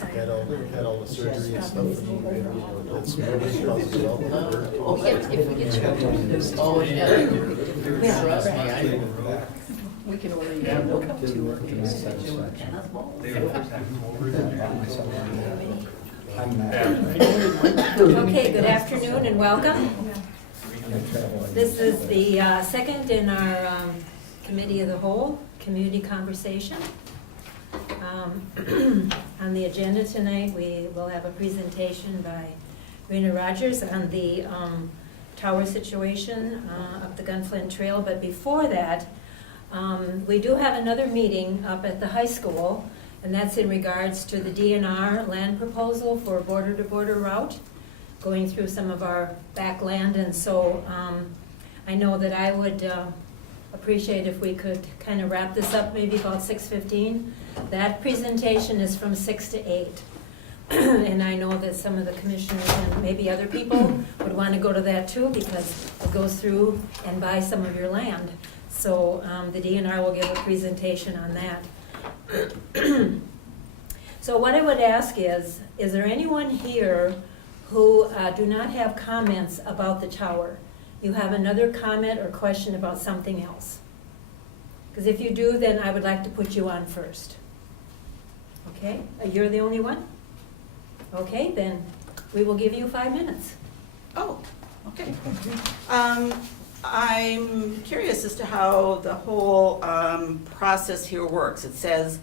had all the surgery and stuff, and that's maybe causes it all. If we get you. Oh, yeah. Trust me, I know. We can order you. Yeah, we'll come to work to my satisfaction. Okay, good afternoon and welcome. This is the second in our Committee of the Whole, Community Conversation. On the agenda tonight, we will have a presentation by Rena Rogers on the tower situation up the Gunflint Trail. But before that, we do have another meeting up at the high school, and that's in regards to the DNR land proposal for border-to-border route, going through some of our back land. And so I know that I would appreciate if we could kind of wrap this up maybe about 6:15. That presentation is from 6 to 8. And I know that some of the commissioners and maybe other people would want to go to that too, because it goes through and buy some of your land. So the DNR will give a presentation on that. So what I would ask is there anyone here who do not have comments about the tower? You have another comment or question about something else? Because if you do, then I would like to put you on first. Okay, you're the only one? Okay, then we will give you 5 minutes. Oh, okay. I'm curious as to how the whole process here works. It says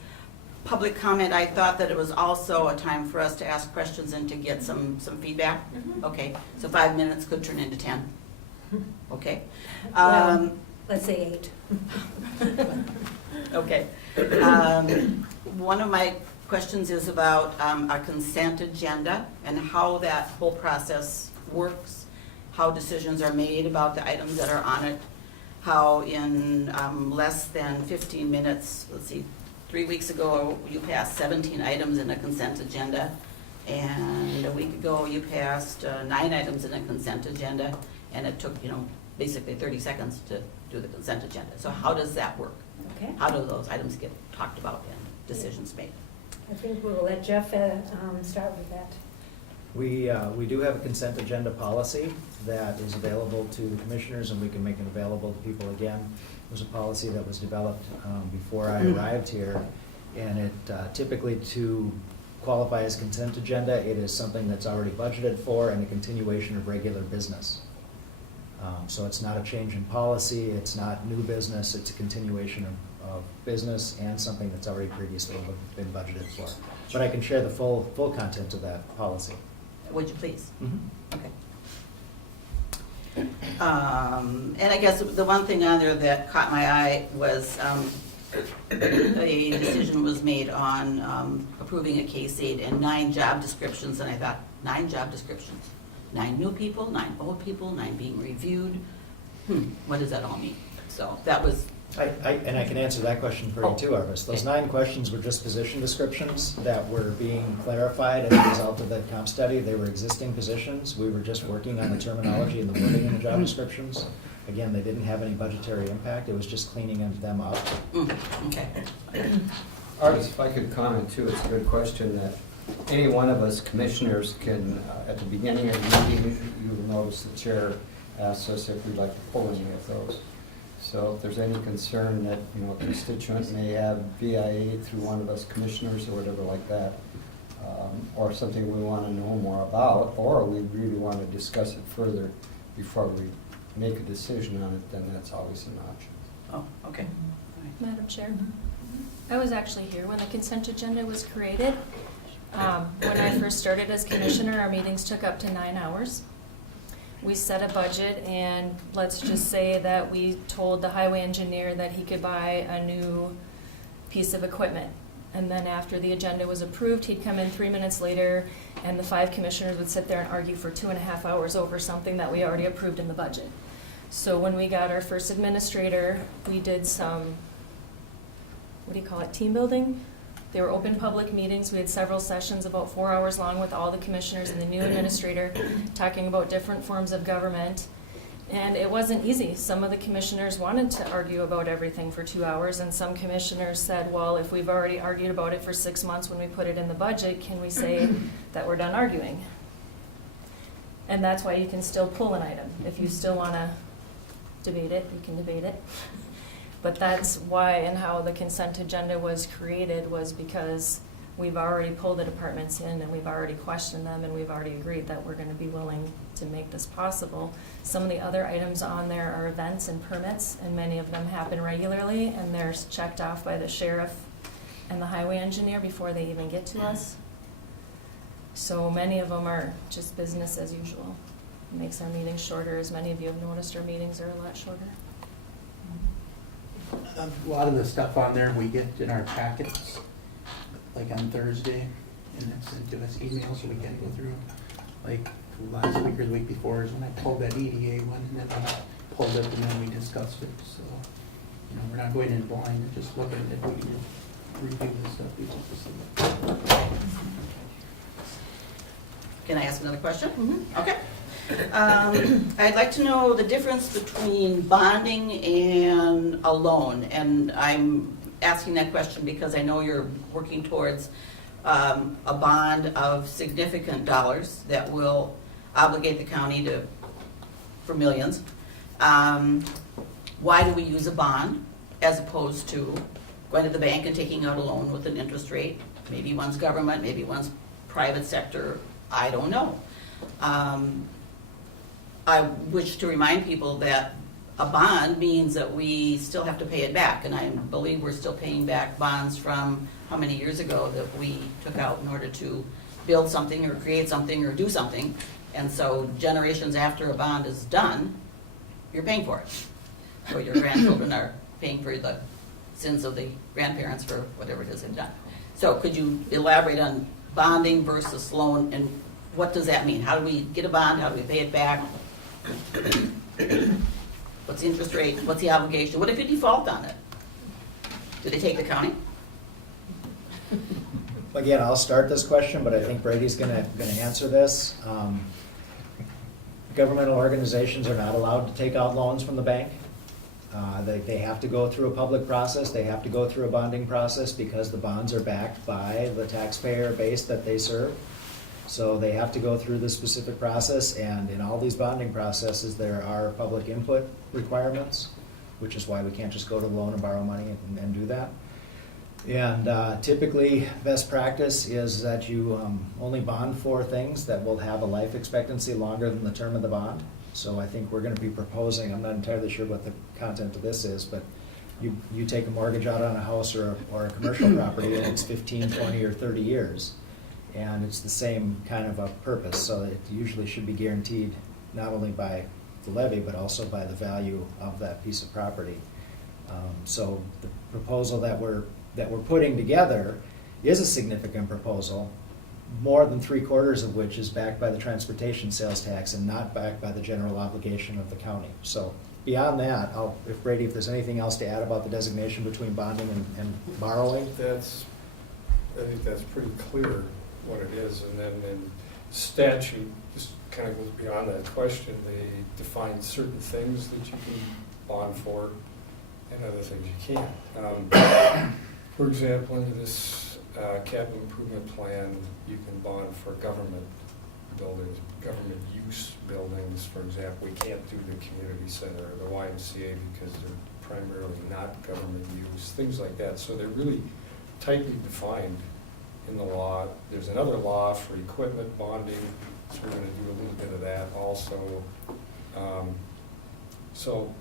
public comment. I thought that it was also a time for us to ask questions and to get some feedback. Mhm. Okay, so 5 minutes could turn into 10. Okay. Well, let's say 8. Okay. One of my questions is about our consent agenda and how that whole process works, how decisions are made about the items that are on it, how in less than 15 minutes, let's see, 3 weeks ago you passed 17 items in a consent agenda, and a week ago you passed 9 items in a consent agenda, and it took, basically 30 seconds to do the consent agenda. So how does that work? Okay. How do those items get talked about and decisions made? I think we'll let Jeff start with that. We do have a consent agenda policy that is available to the commissioners, and we can make it available to people again. It was a policy that was developed before I arrived here, and it typically, to qualify as consent agenda, it is something that's already budgeted for and a continuation of regular business. So it's not a change in policy, it's not new business, it's a continuation of business and something that's already previously been budgeted for. But I can share the full content of that policy. Would you please? Mm-hmm. Okay. And I guess the one thing on there that caught my eye was a decision was made on approving a case aid and 9 job descriptions, and I thought, 9 job descriptions? 9 new people, 9 old people, 9 being reviewed? What does that all mean? So that was... And I can answer that question for you too, Arvis. Those 9 questions were just position descriptions that were being clarified as a result of the comp study. They were existing positions. We were just working on the terminology and the wording in the job descriptions. Again, they didn't have any budgetary impact. It was just cleaning them up. Okay. Artis, if I could comment too, it's a good question that any one of us commissioners can, at the beginning of the meeting, you'll notice the chair asks us if we'd like to pull any of those. So if there's any concern that, a constituent may have VIA through one of us commissioners or whatever like that, or something we want to know more about, or we really want to discuss it further before we make a decision on it, then that's always an option. Oh, okay. Madam Chair, I was actually here when the consent agenda was created. When I first started as commissioner, our meetings took up to 9 hours. We set a budget, and let's just say that we told the highway engineer that he could buy a new piece of equipment. And then after the agenda was approved, he'd come in 3 minutes later, and the 5 commissioners would sit there and argue for 2.5 hours over something that we already approved in the budget. So when we got our first administrator, we did some, team building? They were open public meetings. We had several sessions about 4 hours long with all the commissioners and the new administrator talking about different forms of government. And it wasn't easy. Some of the commissioners wanted to argue about everything for 2 hours, and some commissioners said, well, if we've already argued about it for 6 months when we put it in the budget, can we say that we're done arguing? And that's why you can still pull an item. If you still want to debate it, you can debate it. But that's why and how the consent agenda was created, was because we've already pulled the departments in and we've already questioned them and we've already agreed that we're going to be willing to make this possible. Some of the other items on there are events and permits, and many of them happen regularly, and they're checked off by the sheriff and the highway engineer before they even get to us. So many of them are just business as usual. It makes our meetings shorter. As many of you have noticed, our meetings are a lot shorter. A lot of the stuff on there we get in our packets, like on Thursday, and it's sent to us email, so we can go through. Like last week or the week before is when I pulled that EDA one, and then I pulled it, and then we discussed it. So, you know, we're not going in blind, we're just looking at we can review the stuff we want to see. Can I ask another question? Okay. I'd like to know the difference between bonding and a loan. And I'm asking that question because I know you're working towards a bond of significant dollars that will obligate the county for millions. Why do we use a bond as opposed to going to the bank and taking out a loan with an interest rate? Maybe one's government, maybe one's private sector, I don't know. I wish to remind people that a bond means that we still have to pay it back, and I believe we're still paying back bonds from how many years ago that we took out in order to build something or create something or do something. And so generations after a bond is done, you're paying for it. Or your grandchildren are paying for the sins of the grandparents for whatever it is they've done. So could you elaborate on bonding versus loan, and what does that mean? How do we get a bond? How do we pay it back? What's the interest rate? What's the obligation? What if you default on it? Do they take the county? Again, I'll start this question, but I think Brady's gonna answer this. Governmental organizations are not allowed to take out loans from the bank. They have to go through a public process. They have to go through a bonding process because the bonds are backed by the taxpayer base that they serve. So they have to go through this specific process, and in all these bonding processes, there are public input requirements, which is why we can't just go to the loan and borrow money and do that. And typically, best practice is that you only bond for things that will have a life expectancy longer than the term of the bond. So I think we're going to be proposing, I'm not entirely sure what the content of this is, but you take a mortgage out on a house or a commercial property, and it's 15, 20, or 30 years. And it's the same kind of a purpose, so it usually should be guaranteed not only by the levy, but also by the value of that piece of property. So the proposal that we're putting together is a significant proposal, more than 3/4 of which is backed by the transportation sales tax and not backed by the general obligation of the county. So beyond that, if Brady, if there's anything else to add about the designation between bonding and borrowing? I think that's pretty clear what it is, and then in statute, this kind of goes beyond that question. They define certain things that you can bond for and other things you can't. For example, in this capital improvement plan, you can bond for government buildings, government use buildings. For example, we can't do the community center or the YMCA because they're primarily not government use, things like that. So they're really tightly defined in the law. There's another law for equipment bonding, so we're going to do a little bit of that also. So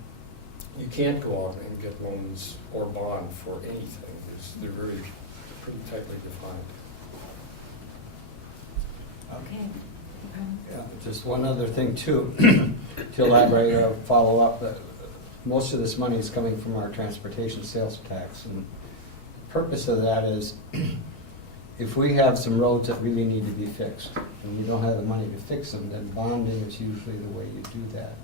you can't go out and get loans or bond for anything. They're pretty tightly defined. Okay. Yeah, just one other thing too, to elaborate or follow up. Most of this money is coming from our transportation sales tax, and the purpose of that is if we have some roads that really need to be fixed and we don't have the money to fix them, then bonding is usually the way you do that.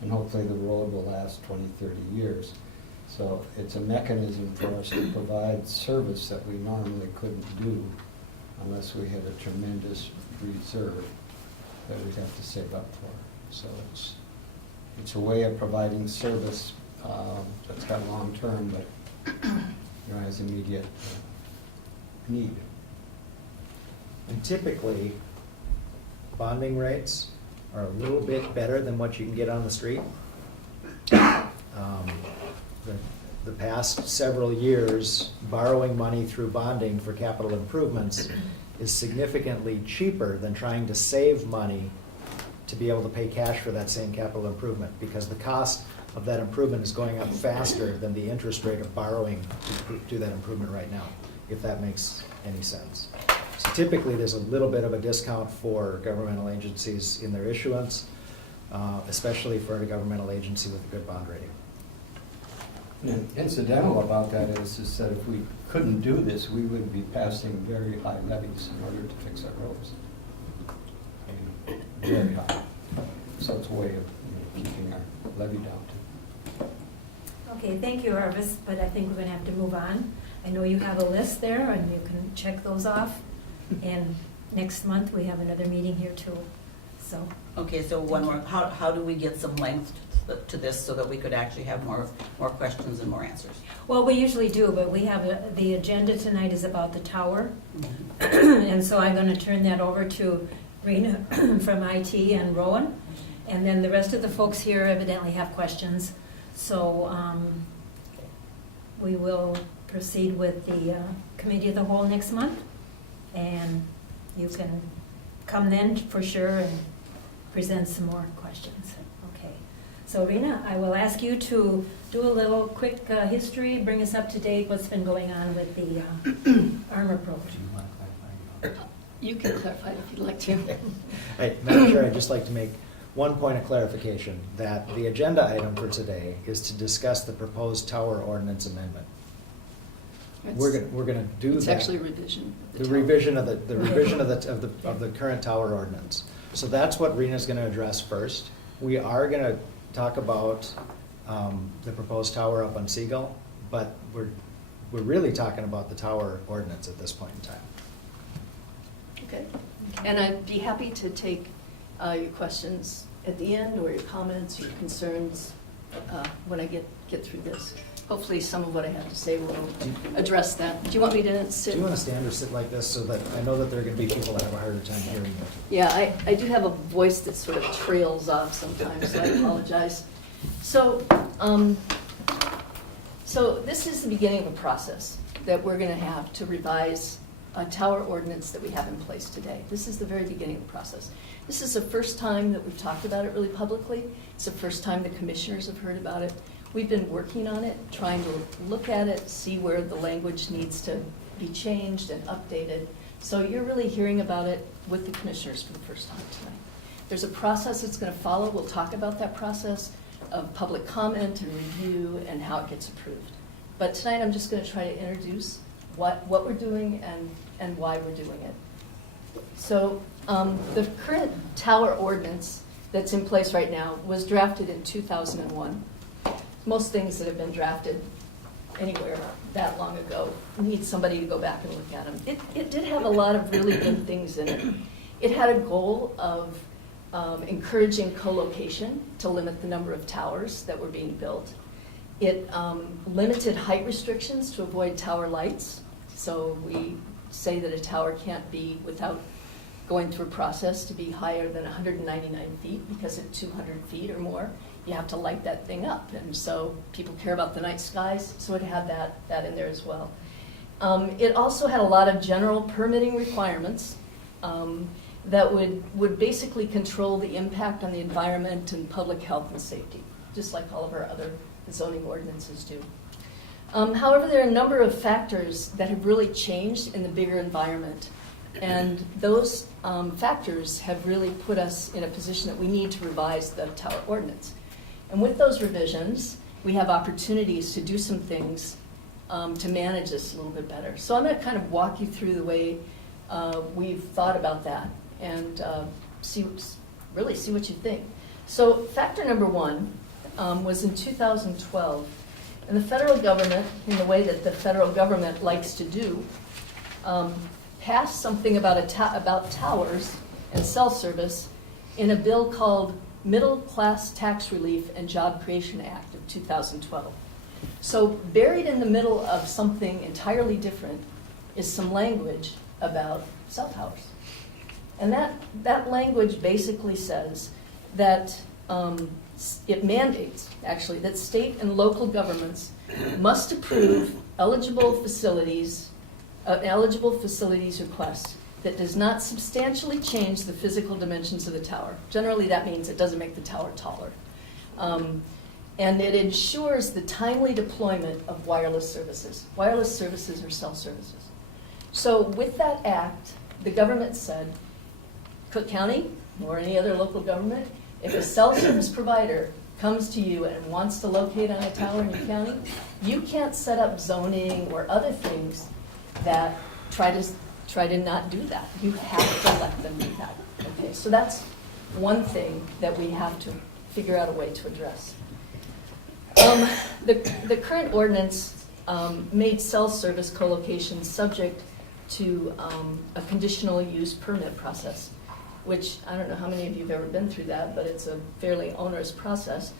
And hopefully the road will last 20, 30 years. So it's a mechanism for us to provide service that we normally couldn't do unless we had a tremendous reserve that we'd have to save up for. So it's a way of providing service that's got long-term, but has immediate need. And typically, bonding rates are a little bit better than what you can get on the street. The past several years, borrowing money through bonding for capital improvements is significantly cheaper than trying to save money to be able to pay cash for that same capital improvement, because the cost of that improvement is going up faster than the interest rate of borrowing to do that improvement right now, if that makes any sense. So typically, there's a little bit of a discount for governmental agencies in their issuance, especially for a governmental agency with a good bond rating. And incidental about that is that if we couldn't do this, we would be passing very high levies in order to fix our roads. I mean, very high. So it's a way of keeping our levy down too. Okay, thank you, Arvis, but I think we're going to have to move on. I know you have a list there, and you can check those off. And next month, we have another meeting here too, so. Okay, so one more, how do we get some length to this so that we could actually have more questions and more answers? Well, we usually do, but we have, the agenda tonight is about the tower. And so I'm going to turn that over to Rena from IT and Rowan. And then the rest of the folks here evidently have questions. So we will proceed with the committee of the whole next month. And you can come then for sure and present some more questions. Okay. So Rena, I will ask you to do a little quick history, bring us up to date what's been going on with the armor program. Do you want to clarify? You can clarify if you'd like to. Hey, Madam Chair, I'd just like to make one point of clarification, that the agenda item for today is to discuss the proposed tower ordinance amendment. We're gonna do that. It's actually a revision. The revision of the revision of the current tower ordinance. So that's what Rena's gonna address first. We are gonna talk about the proposed tower up on Seagull, but we're really talking about the tower ordinance at this point in time. Okay. And I'd be happy to take your questions at the end, or your comments, your concerns, when I get through this. Hopefully some of what I have to say will address that. Do you want me to sit? Do you want to stand or sit like this so that, I know that there are going to be people that have a harder time hearing you? Yeah, I do have a voice that sort of trails off sometimes, so I apologize. So, so this is the beginning of a process that we're going to have to revise a tower ordinance that we have in place today. This is the very beginning of the process. This is the first time that we've talked about it really publicly. It's the first time the commissioners have heard about it. We've been working on it, trying to look at it, see where the language needs to be changed and updated. So you're really hearing about it with the commissioners for the first time tonight. There's a process that's going to follow. We'll talk about that process of public comment and review and how it gets approved. But tonight I'm just going to try to introduce what we're doing and why we're doing it. So the current tower ordinance that's in place right now was drafted in 2001. Most things that have been drafted anywhere that long ago need somebody to go back and look at them. It did have a lot of really good things in it. It had a goal of encouraging co-location to limit the number of towers that were being built. It limited height restrictions to avoid tower lights. So we say that a tower can't be, without going through a process, to be higher than 199 feet, because at 200 feet or more, you have to light that thing up. And so people care about the night skies, so it had that in there as well. It also had a lot of general permitting requirements that would basically control the impact on the environment and public health and safety, just like all of our other zoning ordinances do. However, there are a number of factors that have really changed in the bigger environment. And those factors have really put us in a position that we need to revise the tower ordinance. And with those revisions, we have opportunities to do some things to manage this a little bit better. So I'm going to kind of walk you through the way we've thought about that and really see what you think. So factor number one was in 2012. And the federal government, in the way that the federal government likes to do, passed something about towers and cell service in a bill called Middle Class Tax Relief and Job Creation Act of 2012. So buried in the middle of something entirely different is some language about cell towers. And that language basically says that it mandates, actually, that state and local governments must approve eligible facilities request that does not substantially change the physical dimensions of the tower. Generally, that means it doesn't make the tower taller. And it ensures the timely deployment of wireless services. Wireless services are cell services. So with that act, the government said, Cook County or any other local government, if a cell service provider comes to you and wants to locate on a tower in your county, you can't set up zoning or other things that try to not do that. You have to let them do that. Okay, so that's one thing that we have to figure out a way to address. The current ordinance made cell service co-location subject to a conditional use permit process, which I don't know how many of you have ever been through that, but it's a fairly onerous process.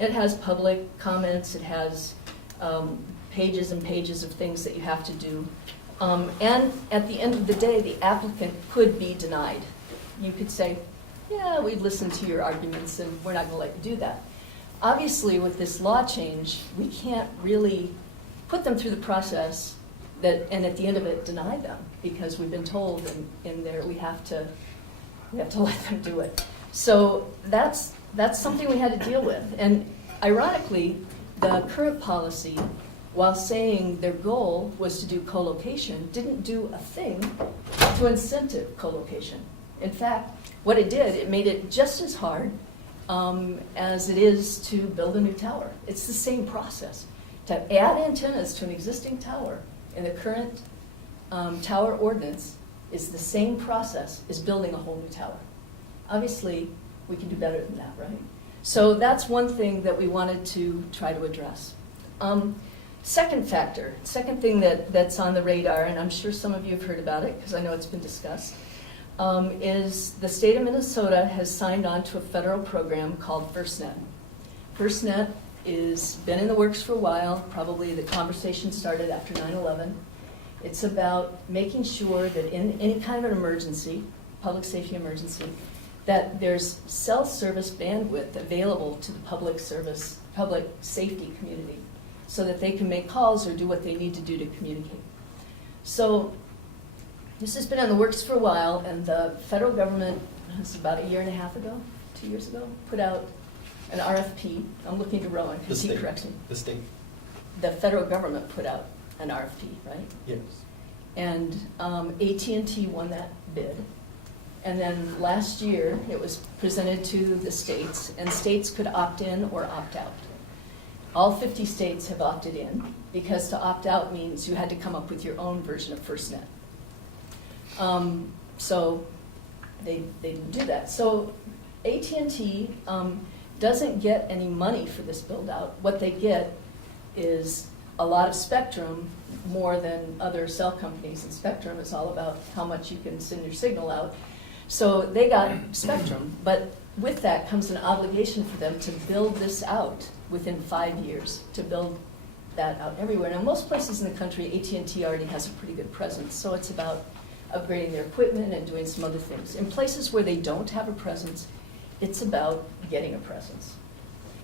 It has public comments, it has pages and pages of things that you have to do. And at the end of the day, the applicant could be denied. You could say, yeah, we've listened to your arguments and we're not going to let you do that. Obviously, with this law change, we can't really put them through the process and at the end of it deny them, because we've been told in there we have to let them do it. So that's something we had to deal with. And ironically, the current policy, while saying their goal was to do co-location, didn't do a thing to incentive co-location. In fact, what it did, it made it just as hard as it is to build a new tower. It's the same process. To add antennas to an existing tower in the current tower ordinance is the same process as building a whole new tower. Obviously, we can do better than that, right? So that's one thing that we wanted to try to address. Second thing that's on the radar, and I'm sure some of you have heard about it because I know it's been discussed, is the state of Minnesota has signed on to a federal program called Firstnet. Firstnet has been in the works for a while. Probably the conversation started after 9/11. It's about making sure that in any kind of an emergency, public safety emergency, that there's cell service bandwidth available to the public safety community so that they can make calls or do what they need to do to communicate. So this has been in the works for a while, and the federal government, it's about 1.5 years ago, 2 years ago, put out an RFP. I'm looking to Rowan because he corrects me. The state. The federal government put out an RFP, right? Yes. And AT&T won that bid. And then last year, it was presented to the states, and states could opt in or opt out. All 50 states have opted in, because to opt out means you had to come up with your own version of Firstnet. So they didn't do that. So AT&T doesn't get any money for this build out. What they get is a lot of spectrum, more than other cell companies. And spectrum is all about how much you can send your signal out. So they got spectrum, but with that comes an obligation for them to build this out within 5 years, to build that out everywhere. Now, most places in the country, AT&T already has a pretty good presence, so it's about upgrading their equipment and doing some other things. In places where they don't have a presence, it's about getting a presence.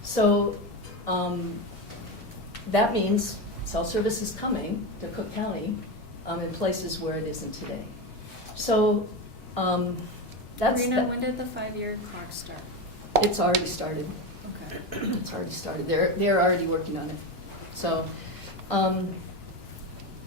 So that means cell service is coming to Cook County in places where it isn't today. So that's Rena, when did the 5-year clock start? It's already started. Okay. It's already started. They're already working on it. So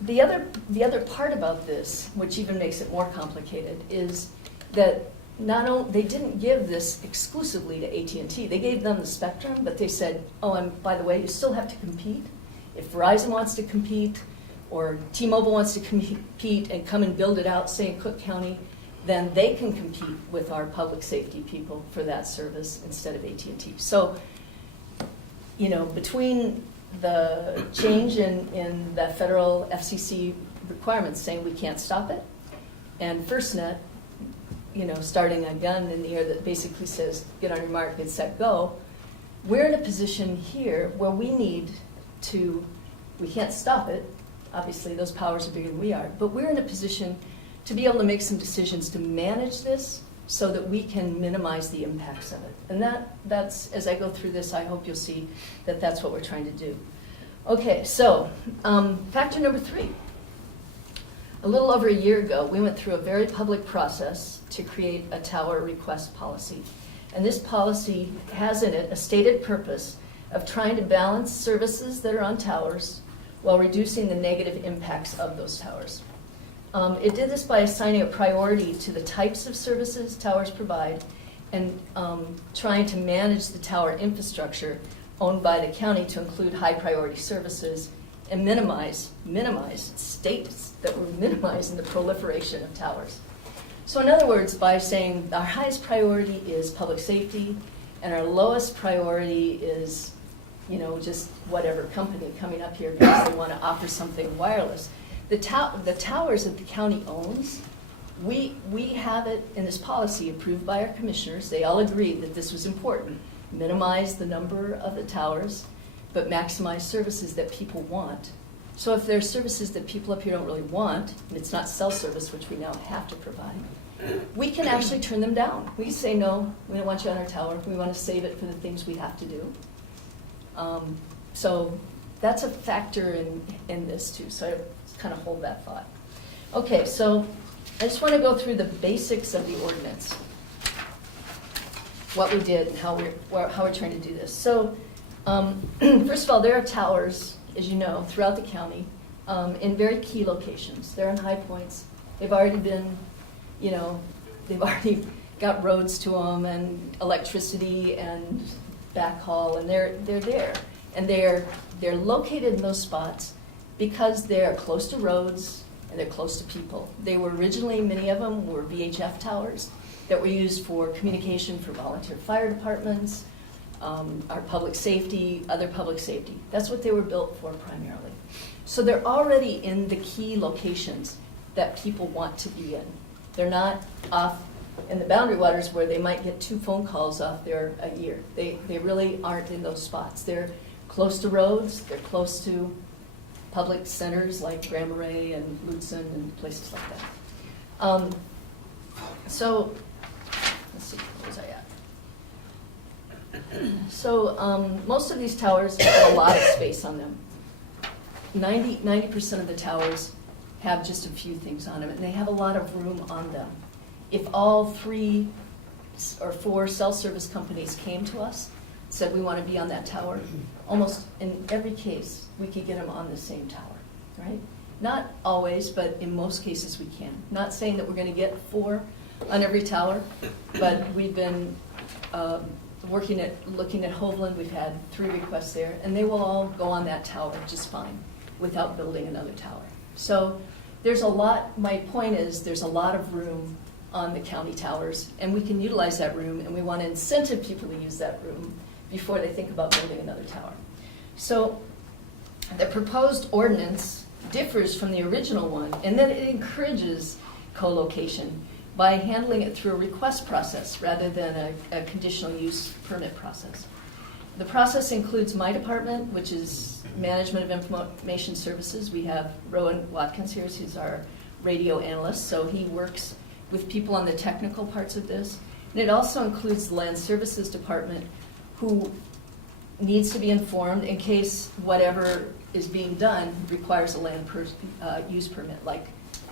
the other part about this, which even makes it more complicated, is that they didn't give this exclusively to AT&T. They gave them the spectrum, but they said, oh, and by the way, you still have to compete. If Verizon wants to compete, or T-Mobile wants to compete and come and build it out, say in Cook County, then they can compete with our public safety people for that service instead of AT&T. So, between the change in the federal FCC requirements saying we can't stop it, and Firstnet, starting a gun in the air that basically says, get on your mark, get set, go. We're in a position here where we can't stop it. Obviously, those powers are bigger than we are. But we're in a position to be able to make some decisions to manage this so that we can minimize the impacts of it. And that's, as I go through this, I hope you'll see that that's what we're trying to do. Okay, so factor number 3. A little over a year ago, we went through a very public process to create a tower request policy. And this policy has in it a stated purpose of trying to balance services that are on towers while reducing the negative impacts of those towers. It did this by assigning a priority to the types of services towers provide and trying to manage the tower infrastructure owned by the county to include high priority services and minimize states that were minimizing the proliferation of towers. So in other words, by saying our highest priority is public safety and our lowest priority is, just whatever company coming up here because they want to offer something wireless. The towers that the county owns, we have it in this policy approved by our commissioners. They all agreed that this was important. Minimize the number of the towers, but maximize services that people want. So if there are services that people up here don't really want, and it's not cell service, which we now have to provide, we can actually turn them down. We say, no, we don't want you on our tower. We want to save it for the things we have to do. So that's a factor in this too. So I kind of hold that thought. Okay, so I just want to go through the basics of the ordinance. What we did and how we're trying to do this. So first of all, there are towers, as you know, throughout the county in very key locations. They're in high points. They've already been, they've already got roads to them and electricity and backhaul, and they're there. And they're located in those spots because they're close to roads and they're close to people. They were originally, many of them were VHF towers that were used for communication for volunteer fire departments, our public safety, other public safety. That's what they were built for primarily. So they're already in the key locations that people want to be in. They're not off in the boundary waters where they might get 2 phone calls off there a year. They really aren't in those spots. They're close to roads, they're close to public centers like Grand Marais and Lutzen and places like that. So, let's see, where was I at? So most of these towers have a lot of space on them. 90% of the towers have just a few things on them, and they have a lot of room on them. If all 3 or 4 cell service companies came to us, said we want to be on that tower, almost in every case, we could get them on the same tower, right? Not always, but in most cases we can. Not saying that we're going to get 4 on every tower, but we've been looking at Hovland. We've had 3 requests there, and they will all go on that tower just fine without building another tower. So there's a lot, my point is there's a lot of room on the county towers, and we can utilize that room, and we want to incentive people to use that room before they think about building another tower. So the proposed ordinance differs from the original one in that it encourages co-location by handling it through a request process rather than a conditional use permit process. The process includes my department, which is Management of Information Services. We have Rowan Watkins here, who's our radio analyst, so he works with people on the technical parts of this. And it also includes the Land Services Department, who needs to be informed in case whatever is being done requires a land use permit, like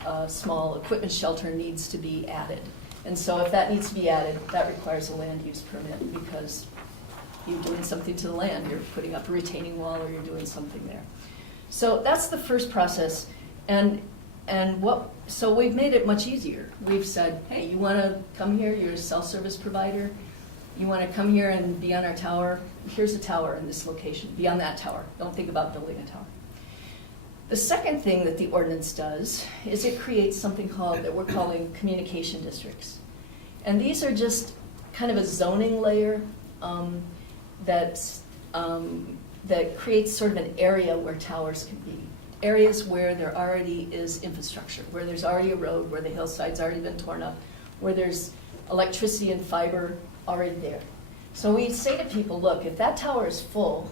a small equipment shelter needs to be added. And so if that needs to be added, that requires a land use permit because you're doing something to the land. You're putting up a retaining wall or you're doing something there. So that's the first process. So we've made it much easier. We've said, hey, you want to come here? You're a cell service provider. You want to come here and be on our tower? Here's a tower in this location. Be on that tower. Don't think about building a tower. The second thing that the ordinance does is it creates something that we're calling communication districts. And these are just kind of a zoning layer that creates sort of an area where towers can be. Areas where there already is infrastructure, where there's already a road, where the hillside's already been torn up, where there's electricity and fiber already there. So we say to people, look, if that tower is full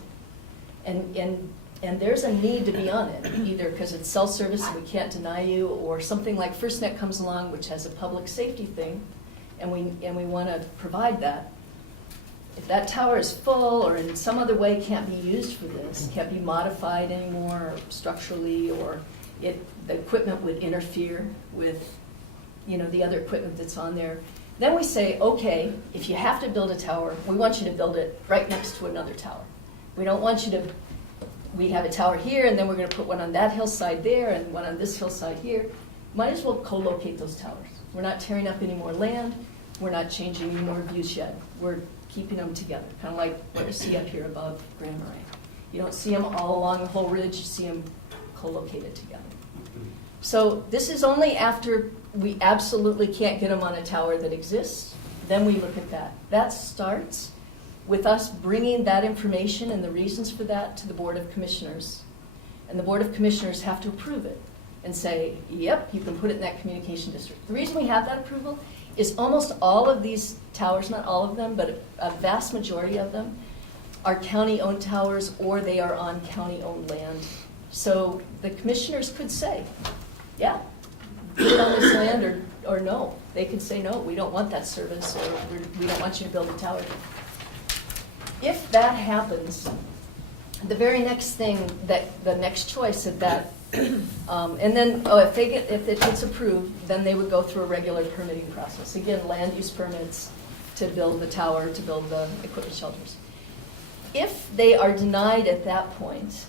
and there's a need to be on it, either because it's cell service and we can't deny you, or something like Firstnet comes along, which has a public safety thing, and we want to provide that. If that tower is full or in some other way can't be used for this, can't be modified anymore structurally, or the equipment would interfere with, the other equipment that's on there, then we say, okay, if you have to build a tower, we want you to build it right next to another tower. We don't want you to, we have a tower here, and then we're going to put one on that hillside there and one on this hillside here. Might as well co-locate those towers. We're not tearing up any more land. We're not changing any more view shed. We're keeping them together, kind of like what you see up here above Grand Marais. You don't see them all along the whole ridge. You see them co-located together. So this is only after we absolutely can't get them on a tower that exists. Then we look at that. That starts with us bringing that information and the reasons for that to the Board of Commissioners. And the Board of Commissioners have to approve it and say, yep, you can put it in that communication district. The reason we have that approval is almost all of these towers, not all of them, but a vast majority of them, are county-owned towers, or they are on county-owned land. So the commissioners could say, yeah, put it on this land, or no. They could say, no, we don't want that service, or we don't want you to build a tower. If that happens, the very next thing, the next choice of that, and then, if it gets approved, then they would go through a regular permitting process. Again, land use permits to build the tower, to build the equipment shelters. If they are denied at that point,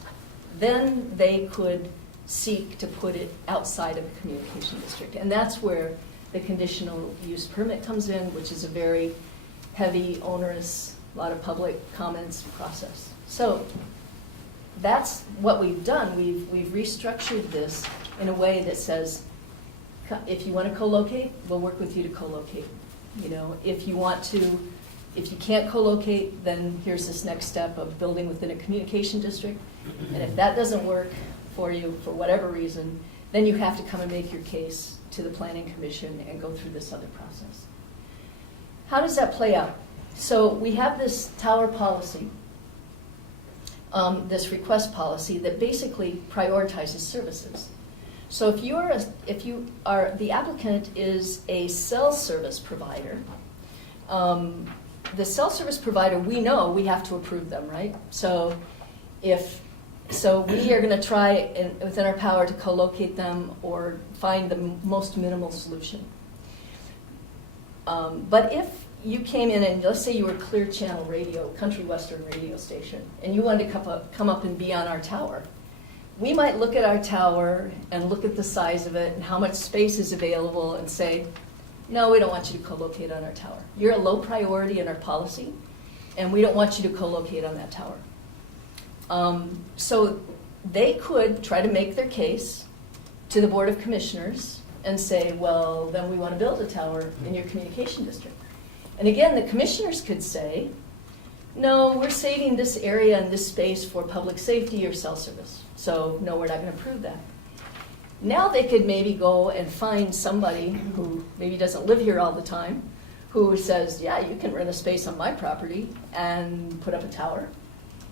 then they could seek to put it outside of the communication district. And that's where the conditional use permit comes in, which is a very heavy, onerous, a lot of public comments process. So that's what we've done. We've restructured this in a way that says, if you want to co-locate, we'll work with you to co-locate. If you can't co-locate, then here's this next step of building within a communication district. And if that doesn't work for you for whatever reason, then you have to come and make your case to the Planning Commission and go through this other process. How does that play out? So we have this tower policy, this request policy that basically prioritizes services. So if the applicant is a cell service provider, the cell service provider, we know we have to approve them, right? So we are going to try within our power to co-locate them or find the most minimal solution. But if you came in and let's say you were Clear Channel Radio, country western radio station, and you wanted to come up and be on our tower, we might look at our tower and look at the size of it and how much space is available and say, no, we don't want you to co-locate on our tower. You're a low priority in our policy, and we don't want you to co-locate on that tower. So they could try to make their case to the Board of Commissioners and say, well, then we want to build a tower in your communication district. And again, the commissioners could say, no, we're saving this area and this space for public safety or cell service. So no, we're not going to approve that. Now they could maybe go and find somebody who maybe doesn't live here all the time, who says, yeah, you can rent a space on my property and put up a tower.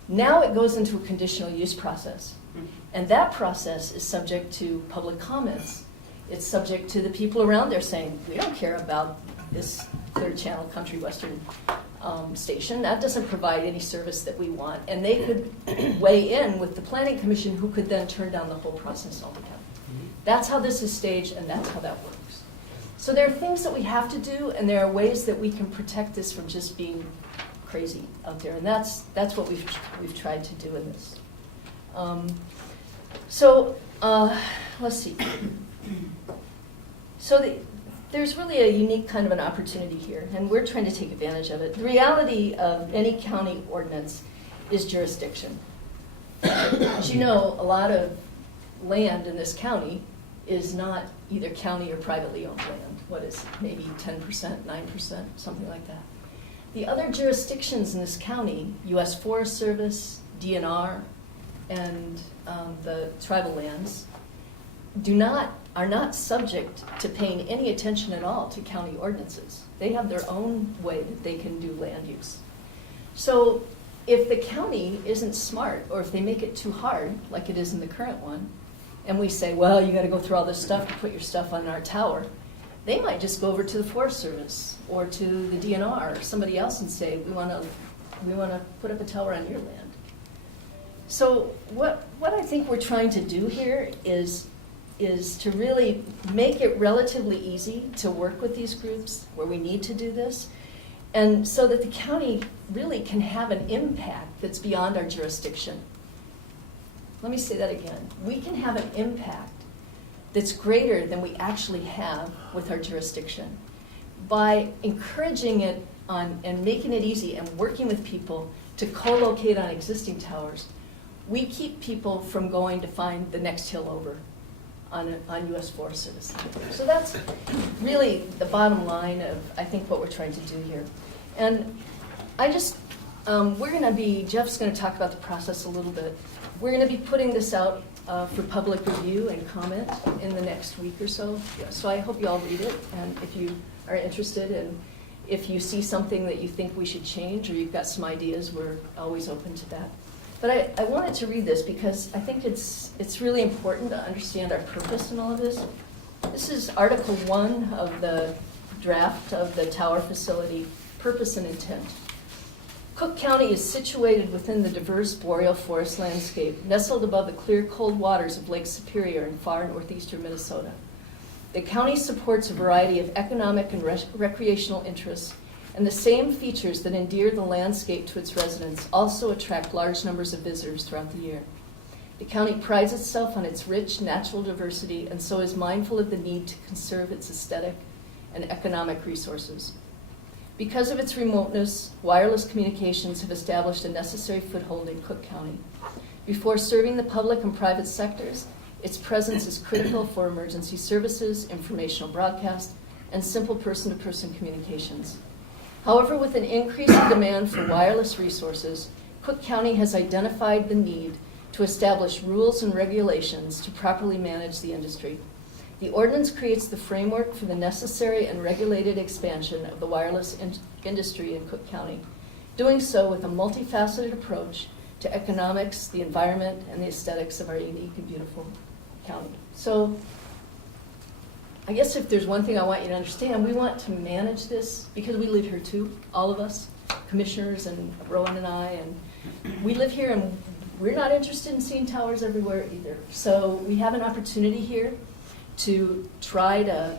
Now it goes into a conditional use process. And that process is subject to public comments. It's subject to the people around there saying, we don't care about this Clear Channel Country Western station. That doesn't provide any service that we want. And they could weigh in with the Planning Commission, who could then turn down the whole process altogether. That's how this is staged, and that's how that works. So there are things that we have to do, and there are ways that we can protect this from just being crazy out there. And that's what we've tried to do in this. Let's see. So there's really a unique kind of an opportunity here, and we're trying to take advantage of it. The reality of any county ordinance is jurisdiction. As you know, a lot of land in this county is not either county or privately owned land. What is it? Maybe 10%, 9%, something like that. The other jurisdictions in this county, U.S. Forest Service, DNR, and the tribal lands, are not subject to paying any attention at all to county ordinances. They have their own way that they can do land use. So if the county isn't smart, or if they make it too hard, like it is in the current one, and we say, well, you gotta go through all this stuff to put your stuff on our tower, they might just go over to the Forest Service or to the DNR or somebody else and say, we wanna put up a tower on your land. So what I think we're trying to do here is to really make it relatively easy to work with these groups where we need to do this, and so that the county really can have an impact that's beyond our jurisdiction. Let me say that again. We can have an impact that's greater than we actually have with our jurisdiction. By encouraging it and making it easy and working with people to co-locate on existing towers, we keep people from going to find the next hill over on U.S. Forest Service. So that's really the bottom line of, I think, what we're trying to do here. And I just, Jeff's gonna talk about the process a little bit. We're gonna be putting this out for public review and comment in the next week or so. So I hope you all read it, and if you are interested, and if you see something that you think we should change, or you've got some ideas, we're always open to that. But I wanted to read this because I think it's really important to understand our purpose in all of this. This is Article 1 of the draft of the tower facility, purpose and intent. Cook County is situated within the diverse boreal forest landscape, nestled above the clear, cold waters of Lake Superior in far northeastern Minnesota. The county supports a variety of economic and recreational interests, and the same features that endear the landscape to its residents also attract large numbers of visitors throughout the year. The county prides itself on its rich natural diversity and so is mindful of the need to conserve its aesthetic and economic resources. Because of its remoteness, wireless communications have established a necessary foothold in Cook County. Before serving the public and private sectors, its presence is critical for emergency services, informational broadcast, and simple person-to-person communications. However, with an increasing demand for wireless resources, Cook County has identified the need to establish rules and regulations to properly manage the industry. The ordinance creates the framework for the necessary and regulated expansion of the wireless industry in Cook County, doing so with a multifaceted approach to economics, the environment, and the aesthetics of our unique and beautiful county. So I guess if there's one thing I want you to understand, we want to manage this because we live here too, all of us, commissioners and Rowan and I, and we live here and we're not interested in seeing towers everywhere either. So we have an opportunity here to try to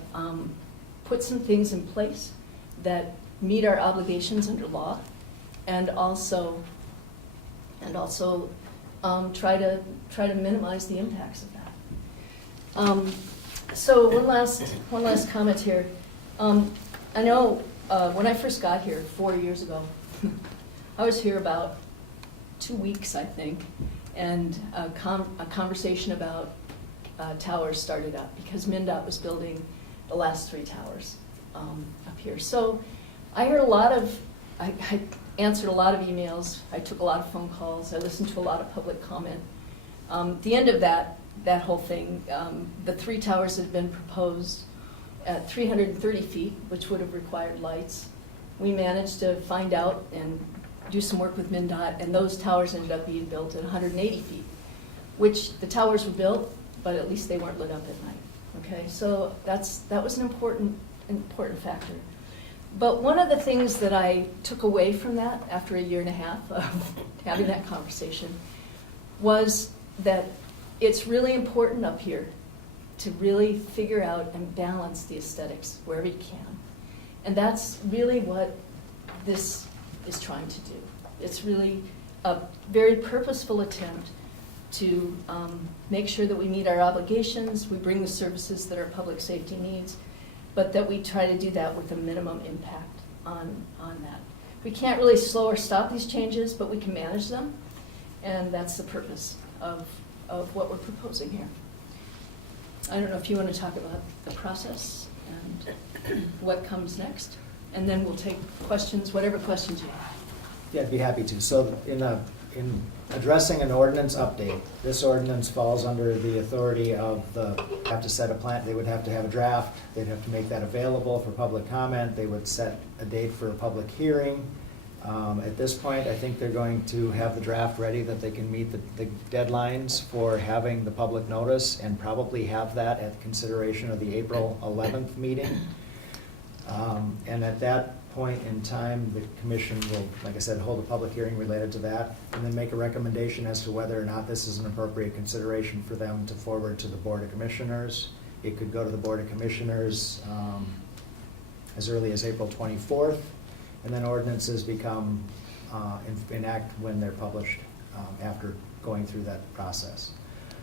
put some things in place that meet our obligations under law, and also try to minimize the impacts of that. So one last comment here. I know when I first got here 4 years ago, I was here about 2 weeks, I think, and a conversation about towers started up because MnDOT was building the last 3 towers up here. So I heard I answered a lot of emails, I took a lot of phone calls, I listened to a lot of public comment. The end of that whole thing, the 3 towers had been proposed at 330 feet, which would have required lights. We managed to find out and do some work with MnDOT, and those towers ended up being built at 180 feet, which the towers were built, but at least they weren't lit up at night. Okay, so that was an important factor. But one of the things that I took away from that after 1.5 years of having that conversation was that it's really important up here to really figure out and balance the aesthetics wherever you can. And that's really what this is trying to do. It's really a very purposeful attempt to make sure that we meet our obligations, we bring the services that our public safety needs, but that we try to do that with a minimum impact on that. We can't really slow or stop these changes, but we can manage them, and that's the purpose of what we're proposing here. I don't know if you want to talk about the process and what comes next, and then we'll take questions, whatever questions you have. Yeah, I'd be happy to. So in the in addressing an ordinance update, this ordinance falls under the authority of have to set a plan, they would have to have a draft, they'd have to make that available for public comment, they would set a date for a public hearing. At this point, I think they're going to have the draft ready that they can meet the deadlines for having the public notice and probably have that at consideration of the April 11th meeting. And at that point in time, the commission will, like I said, hold a public hearing related to that and then make a recommendation as to whether or not this is an appropriate consideration for them to forward to the Board of Commissioners. It could go to the Board of Commissioners as early as April 24th, and then ordinances become enact when they're published after going through that process.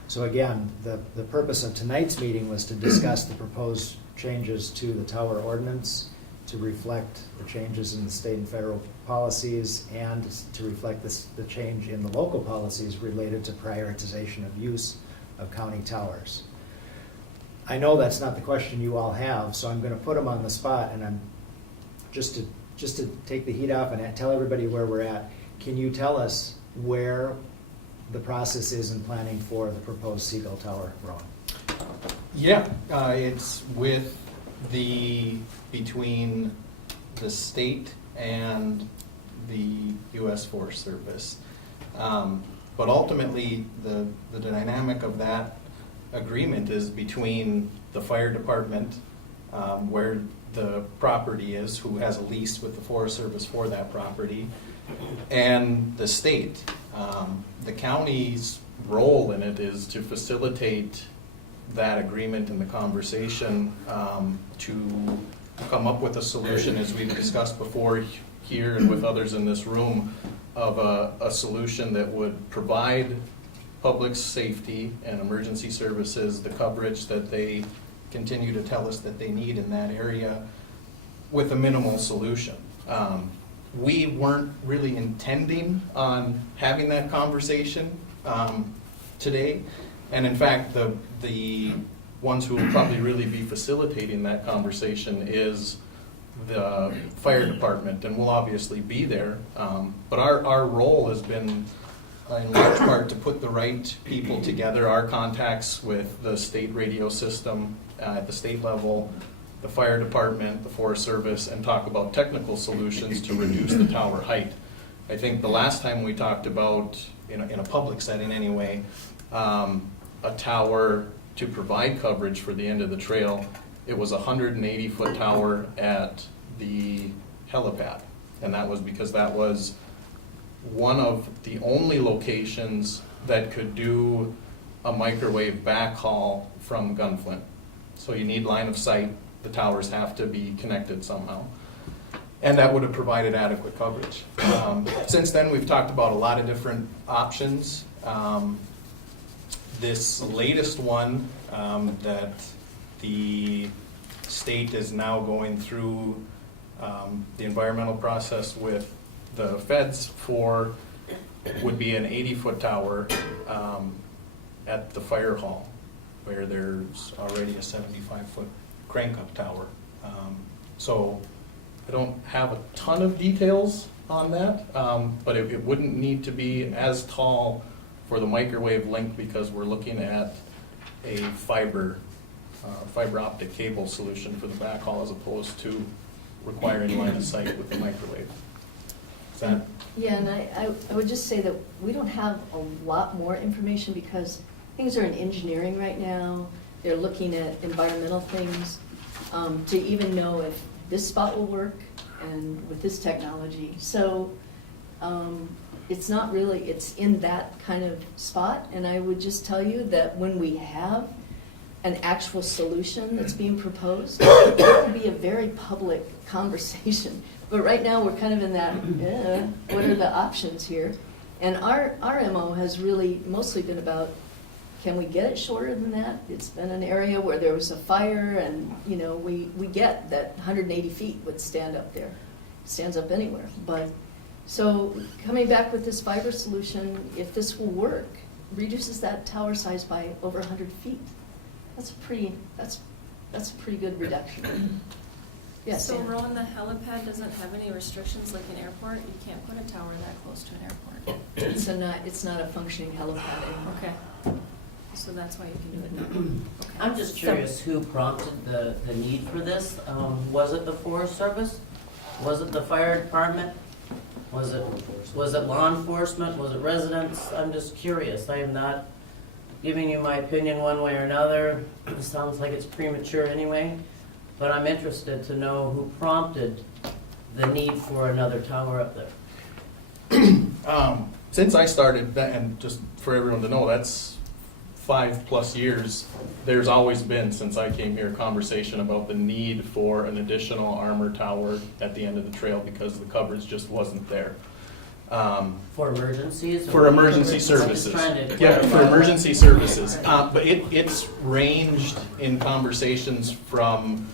So again, the purpose of tonight's meeting was to discuss the proposed changes to the tower ordinance to reflect the changes in the state and federal policies and to reflect the change in the local policies related to prioritization of use of county towers. I know that's not the question you all have, so I'm going to put them on the spot, and I'm just to take the heat off and tell everybody where we're at. Can you tell us where the process is in planning for the proposed Seagull Tower, Rowan? Yeah, it's with between the state and the U.S. Forest Service. But ultimately, the dynamic of that agreement is between the fire department, where the property is, who has a lease with the Forest Service for that property, and the state. The county's role in it is to facilitate that agreement and the conversation to come up with a solution, as we've discussed before here and with others in this room, of a solution that would provide public safety and emergency services the coverage that they continue to tell us that they need in that area with a minimal solution. We weren't really intending on having that conversation today. And in fact, the ones who will probably really be facilitating that conversation is the fire department, and we'll obviously be there. But our role has been, in large part, to put the right people together, our contacts with the state radio system at the state level, the fire department, the Forest Service, and talk about technical solutions to reduce the tower height. I think the last time we talked about, in a public setting anyway, a tower to provide coverage for the end of the trail, it was a 180-foot tower at the helipad. And that was because that was one of the only locations that could do a microwave backhaul from Gunflint. So you need line of sight. The towers have to be connected somehow. And that would have provided adequate coverage. Since then, we've talked about a lot of different options. This latest one that the state is now going through the environmental process with the feds for would be an 80-foot tower at the fire hall, where there's already a 75-foot crank-up tower. So I don't have a ton of details on that, but it wouldn't need to be as tall for the microwave link because we're looking at a fiber optic cable solution for the backhaul as opposed to requiring line of sight with the microwave. Is that? Yeah, and I would just say that we don't have a lot more information because things are in engineering right now. They're looking at environmental things to even know if this spot will work and with this technology. So it's not really, it's in that kind of spot. And I would just tell you that when we have an actual solution that's being proposed, it will be a very public conversation. But right now we're kind of in that, what are the options here? And our MO has really mostly been about, can we get it shorter than that? It's been an area where there was a fire and, you know, we get that 180 feet would stand up there. It stands up anywhere. But so coming back with this fiber solution, if this will work, reduces that tower size by over 100 feet. That's a pretty good reduction. Yes, So Ann? Rowan, the helipad doesn't have any restrictions like an airport? You can't put a tower that close to an airport? It's not a functioning helipad anymore. Okay. So that's why you can do it now. Okay. I'm just curious who prompted the need for this? Was it the Forest Service? Was it the fire department? Was it law enforcement? Was it residents? I'm just curious. I am not giving you my opinion one way or another. It sounds like it's premature anyway, but I'm interested to know who prompted the need for another tower up there. Since I started, and just for everyone to know, that's 5+ years. There's always been, since I came here, conversation about the need for an additional armor tower at the end of the trail because the coverage just wasn't there. For emergencies? or- For emergency I'm just services. trying to Yeah, for clarify. emergency services. But it's ranged in conversations from,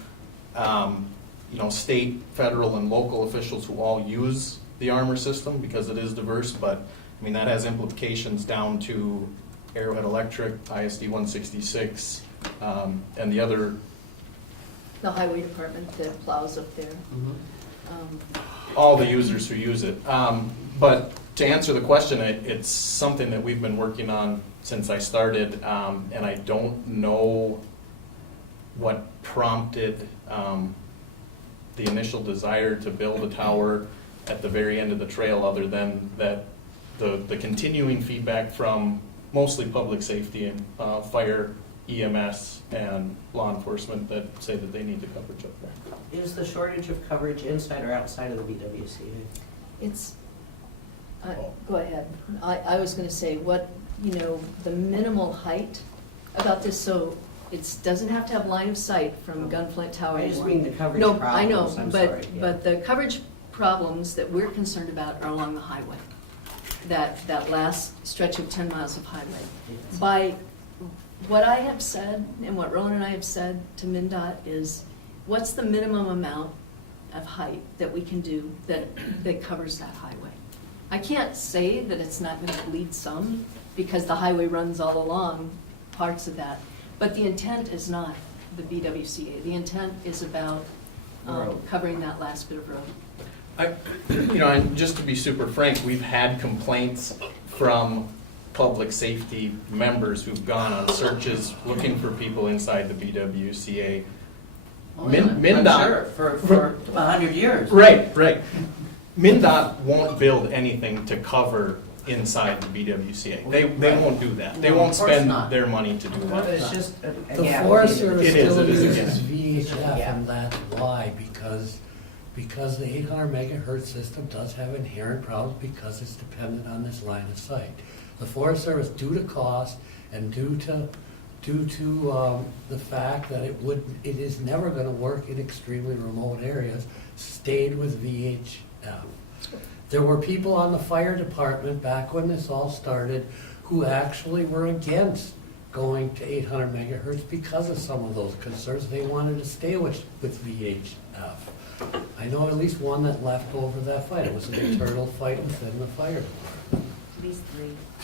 state, federal, and local officials who all use the armor system because it is diverse, but, that has implications down to Arrowhead Electric, ISD 166, and the other. The highway department that plows up there. Mhm. All the users who use it. But to answer the question, it's something that we've been working on since I started, and I don't know what prompted the initial desire to build a tower at the very end of the trail, other than that the continuing feedback from mostly public safety and fire, EMS, and law enforcement that say that they need the coverage up there. Is the shortage of coverage inside or outside of the BWCA? It's, go ahead. I was gonna say, the minimal height about this, so it doesn't have to have line of sight from Gunflint Tower I just anymore. mean the coverage No, problems, I know, I'm sorry. yeah. but the coverage problems that we're concerned about are along the highway. That last stretch of 10 miles of highway. Yes. By what I have said, and what Rowan and I have said to MnDOT is, what's the minimum amount of height that we can do that covers that highway? I can't say that it's not going to bleed some, because the highway runs all along parts of that. But the intent is not the BWCA. The intent is about Road. covering that last bit of road. And just to be super frank, we've had complaints from public safety members who've gone on searches looking for people inside the BWCA. Oh, yeah, I'm MnDOT sure, for 100 years. Right. MnDOT won't build anything to cover inside the BWCA. They won't do that. They No, won't of course spend not. their money to do Well, that. it's just a The gap. Forest Service It is, still it is a uses gap. VHF, Yeah. and that's why, because the 800 megahertz system does have inherent problems because it's dependent on this line of sight. The Forest Service, due to cost and due to the fact that it is never going to work in extremely remote areas, stayed with VHF. There were people on the fire department back when this all started who actually were against going to 800 megahertz because of some of those concerns. They wanted to stay with VHF. I know at least one that left over that fight. It was an internal fight within the fire department. At least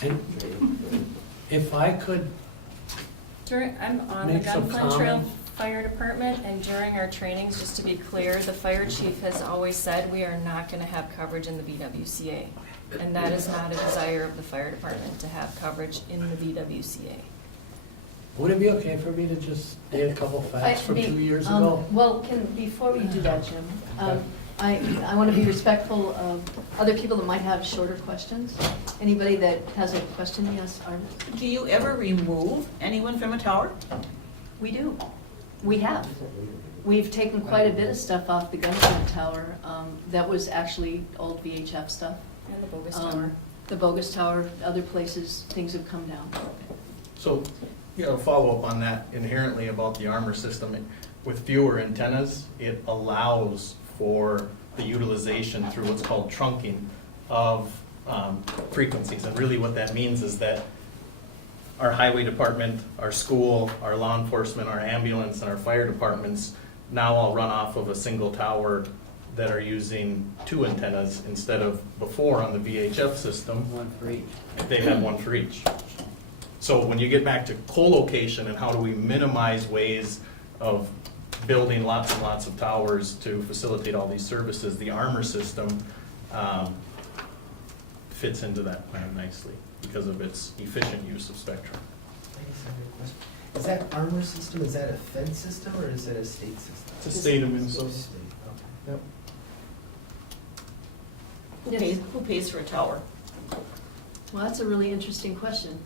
3. And if I could, I'm on the Make some Gunflint Trail comments. Fire Department, and during our trainings, just to be clear, the fire chief has always said we are not going to have coverage in the BWCA. And that is not a desire of the fire department to have coverage in the BWCA. would it be okay for me to just state a couple facts from 2 years ago? Well, before we do that, Jim, I want to be respectful of other people that might have shorter questions. Anybody that has a question, yes, Armin? Do you ever remove anyone from a tower? We do. We have. We've taken quite a bit of stuff off the Gunflint Tower. That was actually old VHF stuff. And the bogus tower. The bogus tower, other places, things have come down. So, follow up on that inherently about the armor system. With fewer antennas, it allows for the utilization through what's called trunking of frequencies. And really what that means is that our highway department, our school, our law enforcement, our ambulance, and our fire departments now all run off of a single tower that are using 2 antennas instead of before on the VHF system. One for each. They had one for each. So when you get back to co-location and how do we minimize ways of building lots and lots of towers to facilitate all these services. The armor system fits into that plan nicely because of its efficient use of spectrum. I guess I have a question. Is that armor system, is that a Fed system or is it a state system? It's a state of Minnesota. State, okay. Yep. Who pays for a tower? Well, that's a really interesting question.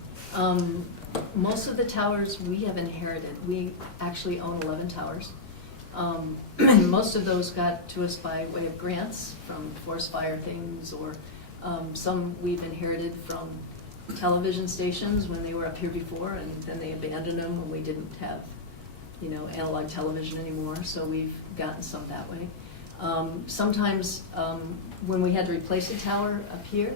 Most of the towers we have inherited. We actually own 11 towers. And most of those got to us by way of grants from forest fire things, or some we've inherited from television stations when they were up here before, and then they abandoned them when we didn't have, analog television anymore, so we've gotten some that way. Sometimes when we had to replace a tower up here,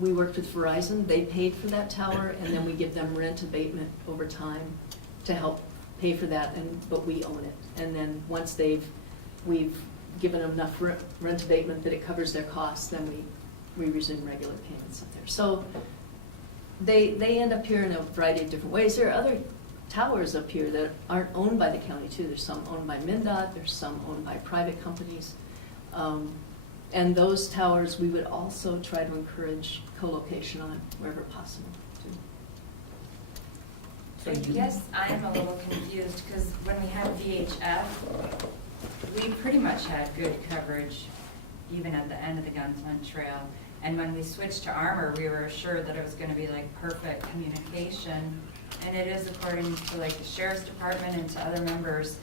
we worked with Verizon. They paid for that tower, and then we give them rent abatement over time to help pay for that, but we own it. And then once we've given them enough rent abatement that it covers their costs, then we resume regular payments up there. So they end up here in a variety of different ways. There are other towers up here that aren't owned by the county too. There's some owned by MnDOT, there's some owned by private companies. And those towers, we would also try to encourage co-location on wherever possible. I guess I'm a little confused, because when we had VHF, we pretty much had good coverage even at the end of the Gunflint Trail. And when we switched to Armor, we were assured that it was going to be like perfect communication. And it is, according to like the Sheriff's Department and to other members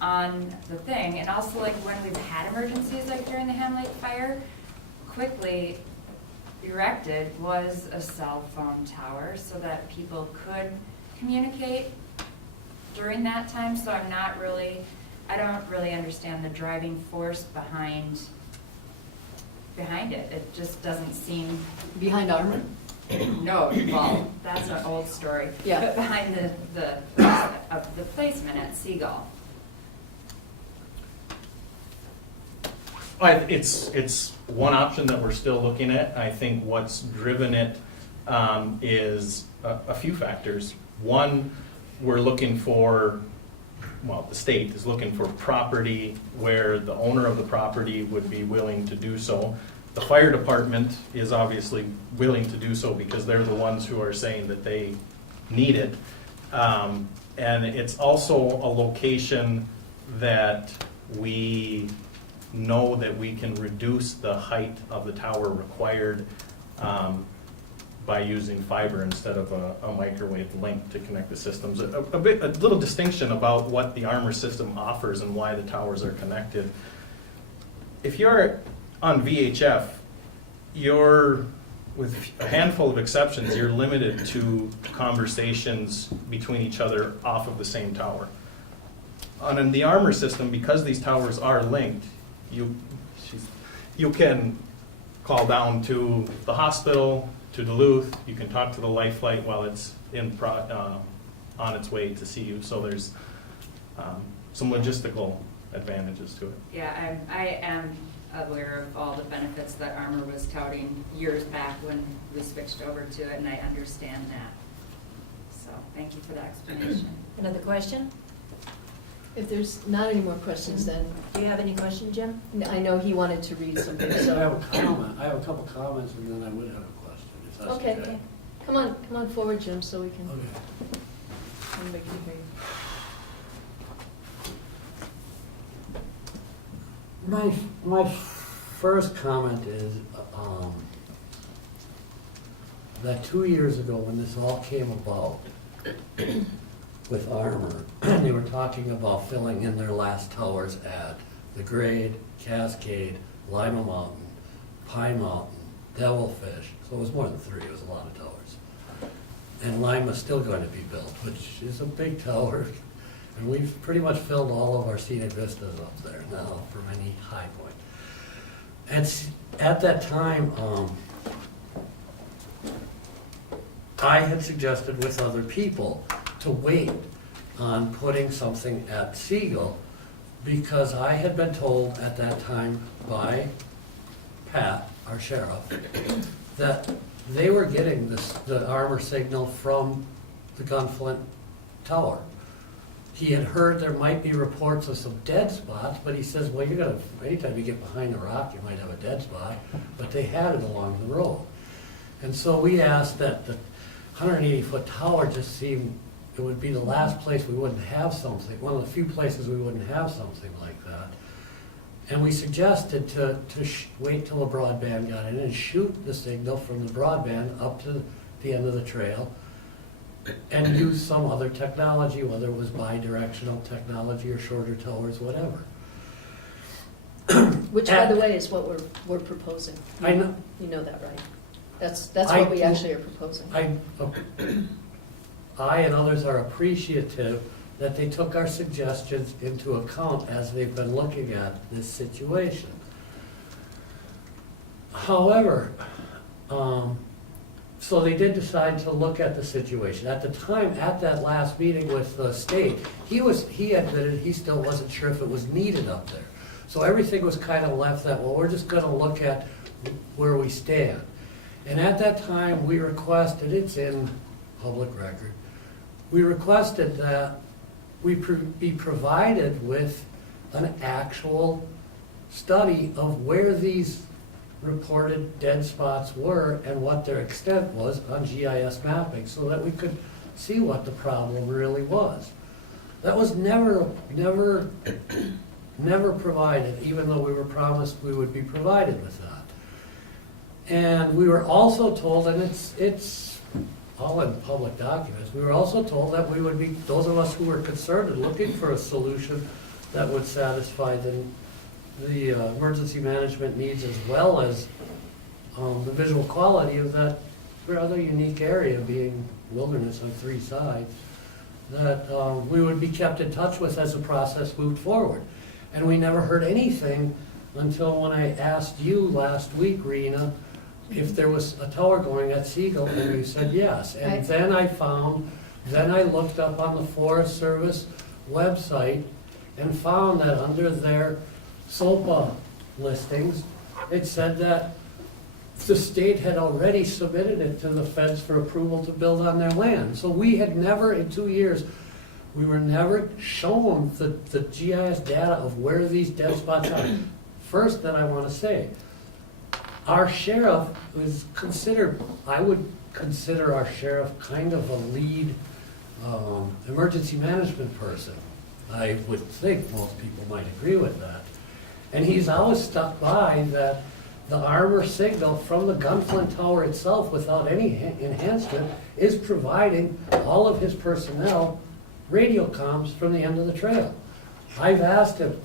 on the thing. And also like when we've had emergencies like during the Ham Lake fire, quickly erected was a cell phone tower so that people could communicate during that time. So I don't really understand the driving force behind it. It just doesn't seem. Behind Armor? No, well, that's an old story. Yeah. But behind the placement at Seagull. It's one option that we're still looking at. I think what's driven it is a few factors. One, we're looking for, the state is looking for property where the owner of the property would be willing to do so. The fire department is obviously willing to do so because they're the ones who are saying that they need it. And it's also a location that we know that we can reduce the height of the tower required by using fiber instead of a microwave link to connect the systems. A little distinction about what the Armor system offers and why the towers are connected. If you're on VHF, you're, with a handful of exceptions, you're limited to conversations between each other off of the same tower. On the Armor system, because these towers are linked, you can call down to the hospital, to Duluth, you can talk to the life flight while it's on its way to see you. So there's some logistical advantages to it. Yeah, I am aware of all the benefits that Armor was touting years back when we switched over to it, and I understand that. So thank you for the explanation. Another question? If there's not any more questions, then Do you have any question, Jim? I know he wanted to read something, I have so. a comment. I have a couple comments and then I would have a question, if that's okay. Okay, come on forward, Jim, so we can. Okay. Everybody can hear you. My first comment is that 2 years ago when this all came about with Armor, they were talking about filling in their last towers at the Grade, Cascade, Lima Mountain, Pine Mountain, Devilfish. So it was more than 3, it was a lot of towers. And Lima's still going to be built, which is a big tower. And we've pretty much filled all of our scenic vistas up there now from any high point. And at that time, I had suggested with other people to wait on putting something at Seagull because I had been told at that time by Pat, our sheriff, that they were getting the Armor signal from the Gunflint Tower. he had heard there might be reports of some dead spots, but he says, well, you're gonna, anytime you get behind a rock, you might have a dead spot, but they had it along the road. And so we asked that the 180-foot tower just seemed, it would be the last place we wouldn't have something, one of the few places we wouldn't have something like that. And we suggested to wait till the broadband got in and shoot the signal from the broadband up to the end of the trail and use some other technology, whether it was bi-directional technology or shorter towers, whatever. Which, by the way, is what we're proposing. I know. You know that, right? That's what we actually are proposing. I and others are appreciative that they took our suggestions into account as they've been looking at this situation. However, so they did decide to look at the situation. At the time, at that last meeting with the state, he admitted he still wasn't sure if it was needed up there. So everything was kind of left that, well, we're just gonna look at where we stand. And at that time, we requested, it's in public record, we requested that we be provided with an actual study of where these reported dead spots were and what their extent was on GIS mapping, so that we could see what the problem really was. That was never provided, even though we were promised we would be provided with that. And we were also told, and it's all in public documents, we were also told that we would be, those of us who were concerned and looking for a solution that would satisfy the emergency management needs as well as the visual quality of that rather unique area being wilderness on 3 sides, that we would be kept in touch with as the process moved forward. And we never heard anything until when I asked you last week, Rena, if there was a tower going at Siegel, and you said yes. And then I looked up on the Forest Service website and found that under their SOPA listings, it said that the state had already submitted it to the feds for approval to build on their land. So we had never, in 2 years, we were never shown the GIS data of where these dead spots are. First, that I want to say, our sheriff was considered, I would consider our sheriff kind of a lead emergency management person. I would think most people might agree with that. And he's always stuck by that the armor signal from the Gunflint Tower itself, without any enhancement, is providing all of his personnel radio comms from the end of the trail. I've asked him,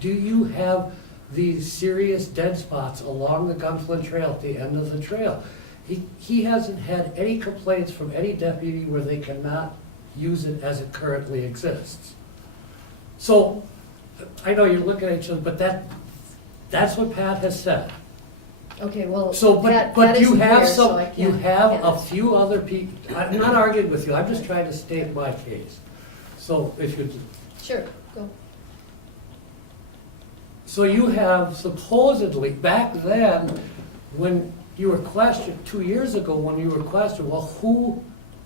do you have these serious dead spots along the Gunflint Trail at the end of the trail? He hasn't had any complaints from any deputy where they cannot use it as it currently exists. So, I know you're looking at each other, but that's what Pat has said. Okay, well, So, but you isn't have here, so some, I you can't- have a can't- few other people, I'm not arguing with you, I'm just trying to state my case. So if you, Sure, go. so you have supposedly, back then, when you were questioned, 2 years ago, when you were questioned, well, who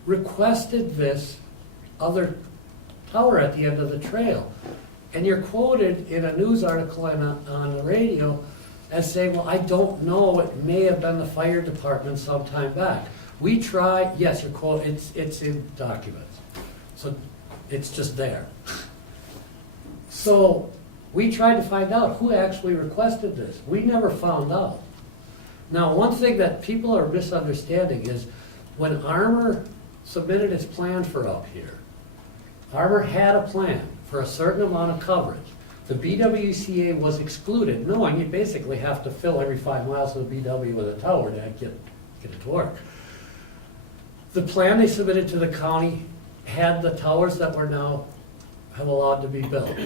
requested this other tower at the end of the trail? And you're quoted in a news article and on the radio as saying, well, I don't know, it may have been the fire department some time back. We tried, yes, your quote, it's in documents. So it's just there. So we tried to find out who actually requested this. We never found out. Now, one thing that people are misunderstanding is when Armor submitted its plan for up here, Armor had a plan for a certain amount of coverage. The BWCA was excluded, knowing you basically have to fill every 5 miles of the BW with a tower to get it to work. The plan they submitted to the county had the towers that were now have allowed to be built.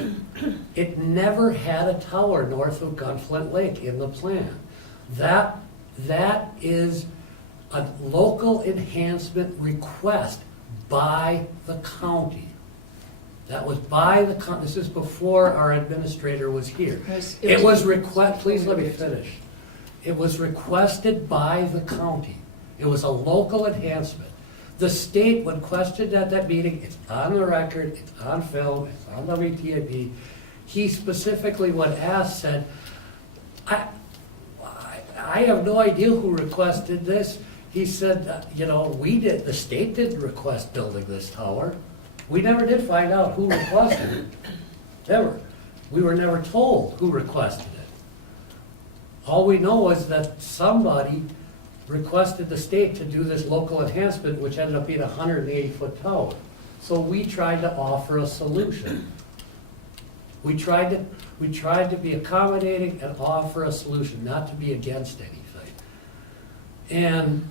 It never had a tower north of Gunflint Lake in the plan. That is a local enhancement request by the county. That was by the county. This is before our administrator was here. It was please let me finish. It was requested by the county. It was a local enhancement. The state, when questioned at that meeting, it's on the record, it's on film, it's on WTAP, he specifically, when asked, said, I have no idea who requested this. He said, you know, the state didn't request building this tower. We never did find out who requested it, ever. We were never told who requested it. All we know is that somebody requested the state to do this local enhancement, which ended up being a 180-foot tower. So we tried to offer a solution. We tried to be accommodating and offer a solution, not to be against anything. And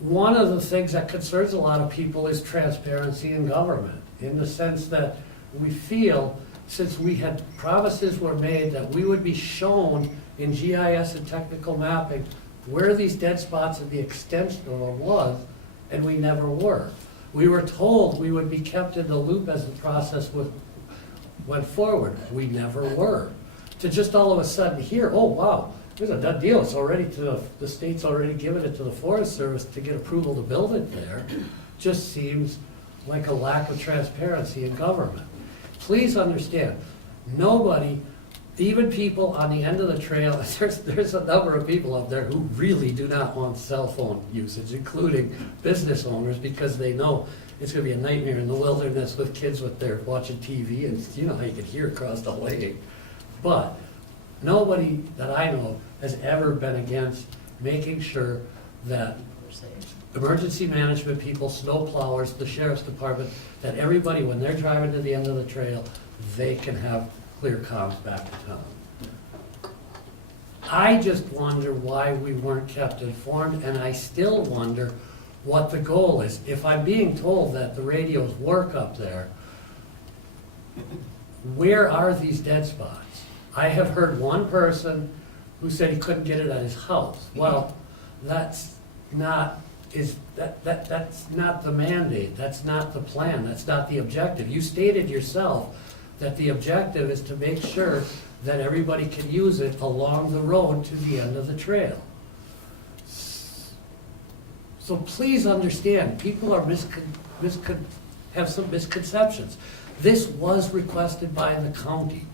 one of the things that concerns a lot of people is transparency in government, in the sense that we feel, since we had promises were made that we would be shown in GIS and technical mapping where these dead spots and the extension of them was, and we never were. We were told we would be kept in the loop as the process went forward. We never were. To just all of a sudden hear, oh wow, there's a done deal, it's already the state's already given it to the Forest Service to get approval to build it there, just seems like a lack of transparency in government. Please understand, nobody, even people on the end of the trail, there's a number of people up there who really do not want cell phone usage, including business owners, because they know it's going to be a nightmare in the wilderness with kids watching TV, and you know how you can hear across the lake. But nobody that I know has ever been against making sure that emergency management people, snow plowers, the sheriff's department, that everybody, when they're driving to the end of the trail, they can have clear comms back to town. I just wonder why we weren't kept informed, and I still wonder what the goal is. If I'm being told that the radios work up there, where are these dead spots? I have heard one person who said he couldn't get it at his house. Well, that's not the mandate, that's not the plan, that's not the objective. You stated yourself that the objective is to make sure that everybody can use it along the road to the end of the trail. So please understand, people are have some misconceptions. This was requested by the county.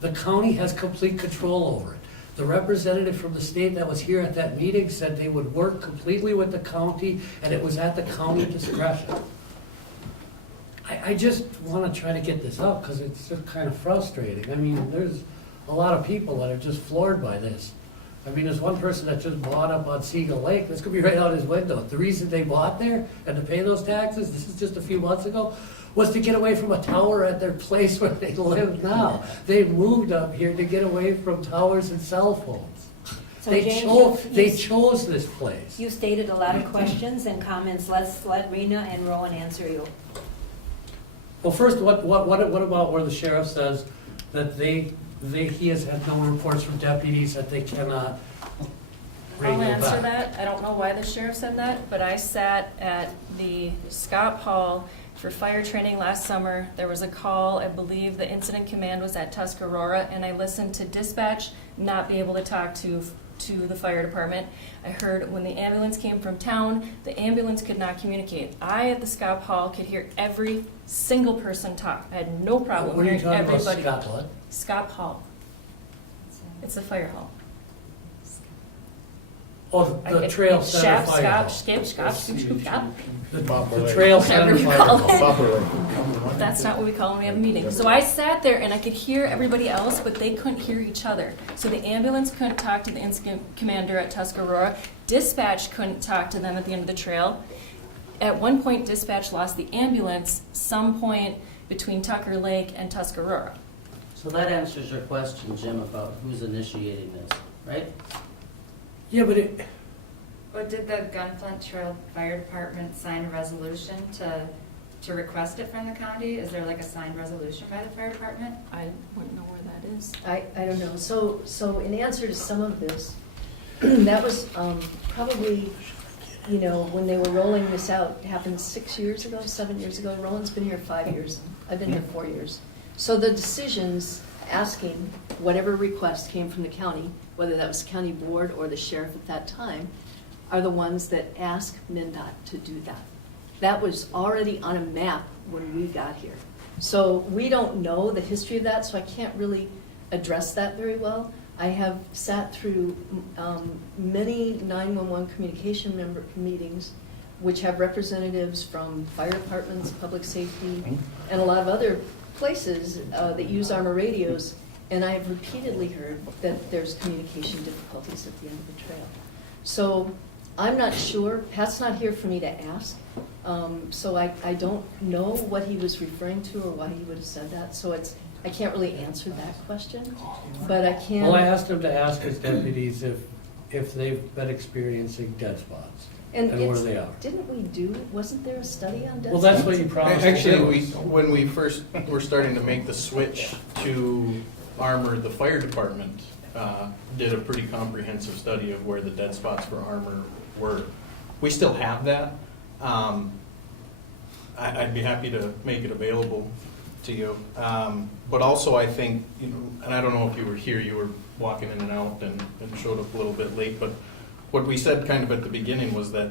The county has complete control over it. The representative from the state that was here at that meeting said they would work completely with the county, and it was at the county discretion. I just want to try to get this up because it's just kind of frustrating. I mean, there's a lot of people that are just floored by this. I mean, there's one person that just bought up on Seagull Lake. This could be right out his window. The reason they bought there and to pay those taxes, this is just a few months ago, was to get away from a tower at their place where they live now. They moved up here to get away from towers and cell phones. So They James, chose this place. you stated a lot of questions and comments. Let's let Rena and Rowan answer you. Well, first, what about where the sheriff says that he has had no reports from deputies that they cannot radio I'll back? answer that. I don't know why the sheriff said that, but I sat at the Scott Hall for fire training last summer. There was a call, I believe the incident command was at Tuscarora, and I listened to dispatch not be able to talk to the fire department. I heard when the ambulance came from town, the ambulance could not communicate. I, at the Scott Hall, could hear every single person talk. I had no problem What are you hearing talking about, everybody. Scott what? Scott Hall. It's a fire hall. Oh, I the get- Trail Center Shap, Fire Scott, Hall. Skip, Scott, Scoop, Scoop, Shop. The Trail Center Whatever you Fire call Hall. it. That's not what we call when we have a meeting. So I sat there and I could hear everybody else, but they couldn't hear each other. So the ambulance couldn't talk to the incident commander at Tuscarora. Dispatch couldn't talk to them at the end of the trail. At one point, dispatch lost the ambulance some point between Tucker Lake and Tuscarora. So that answers your question, Jim, about who's initiating this, right? Yeah, but it, But did the Gunflint Trail Fire Department sign a resolution to request it from the county? Is there like a signed resolution by the fire department? I wouldn't know where that is. I don't know. So in answer to some of this, that was probably, you know, when they were rolling this out, it happened 6 years ago, 7 years ago. Roland's been here 5 years. I've been here 4 years. So the decisions asking whatever request came from the county, whether that was county board or the sheriff at that time, are the ones that ask MnDOT to do that. That was already on a map when we got here. So we don't know the history of that, so I can't really address that very well. I have sat through many 911 communication meetings which have representatives from fire departments, public safety, and a lot of other places that use Armor radios, and I have repeatedly heard that there's communication difficulties at the end of the trail. So I'm not sure, Pat's not here for me to ask, so I don't know what he was referring to or why he would have said that, so I can't really answer that question, but I can. Well, I asked him to ask his deputies if they've been experiencing dead spots and where it's- they are. Didn't we do, wasn't there a study on dead Well, that's spots? what you promised to Actually, do. when we first were starting to make the switch to Armor, the fire department did a pretty comprehensive study of where the dead spots for Armor were. We still have that. I'd be happy to make it available to you. But also, I think, and I don't know if you were here, you were walking in and out and showed up a little bit late, but what we said kind of at the beginning was that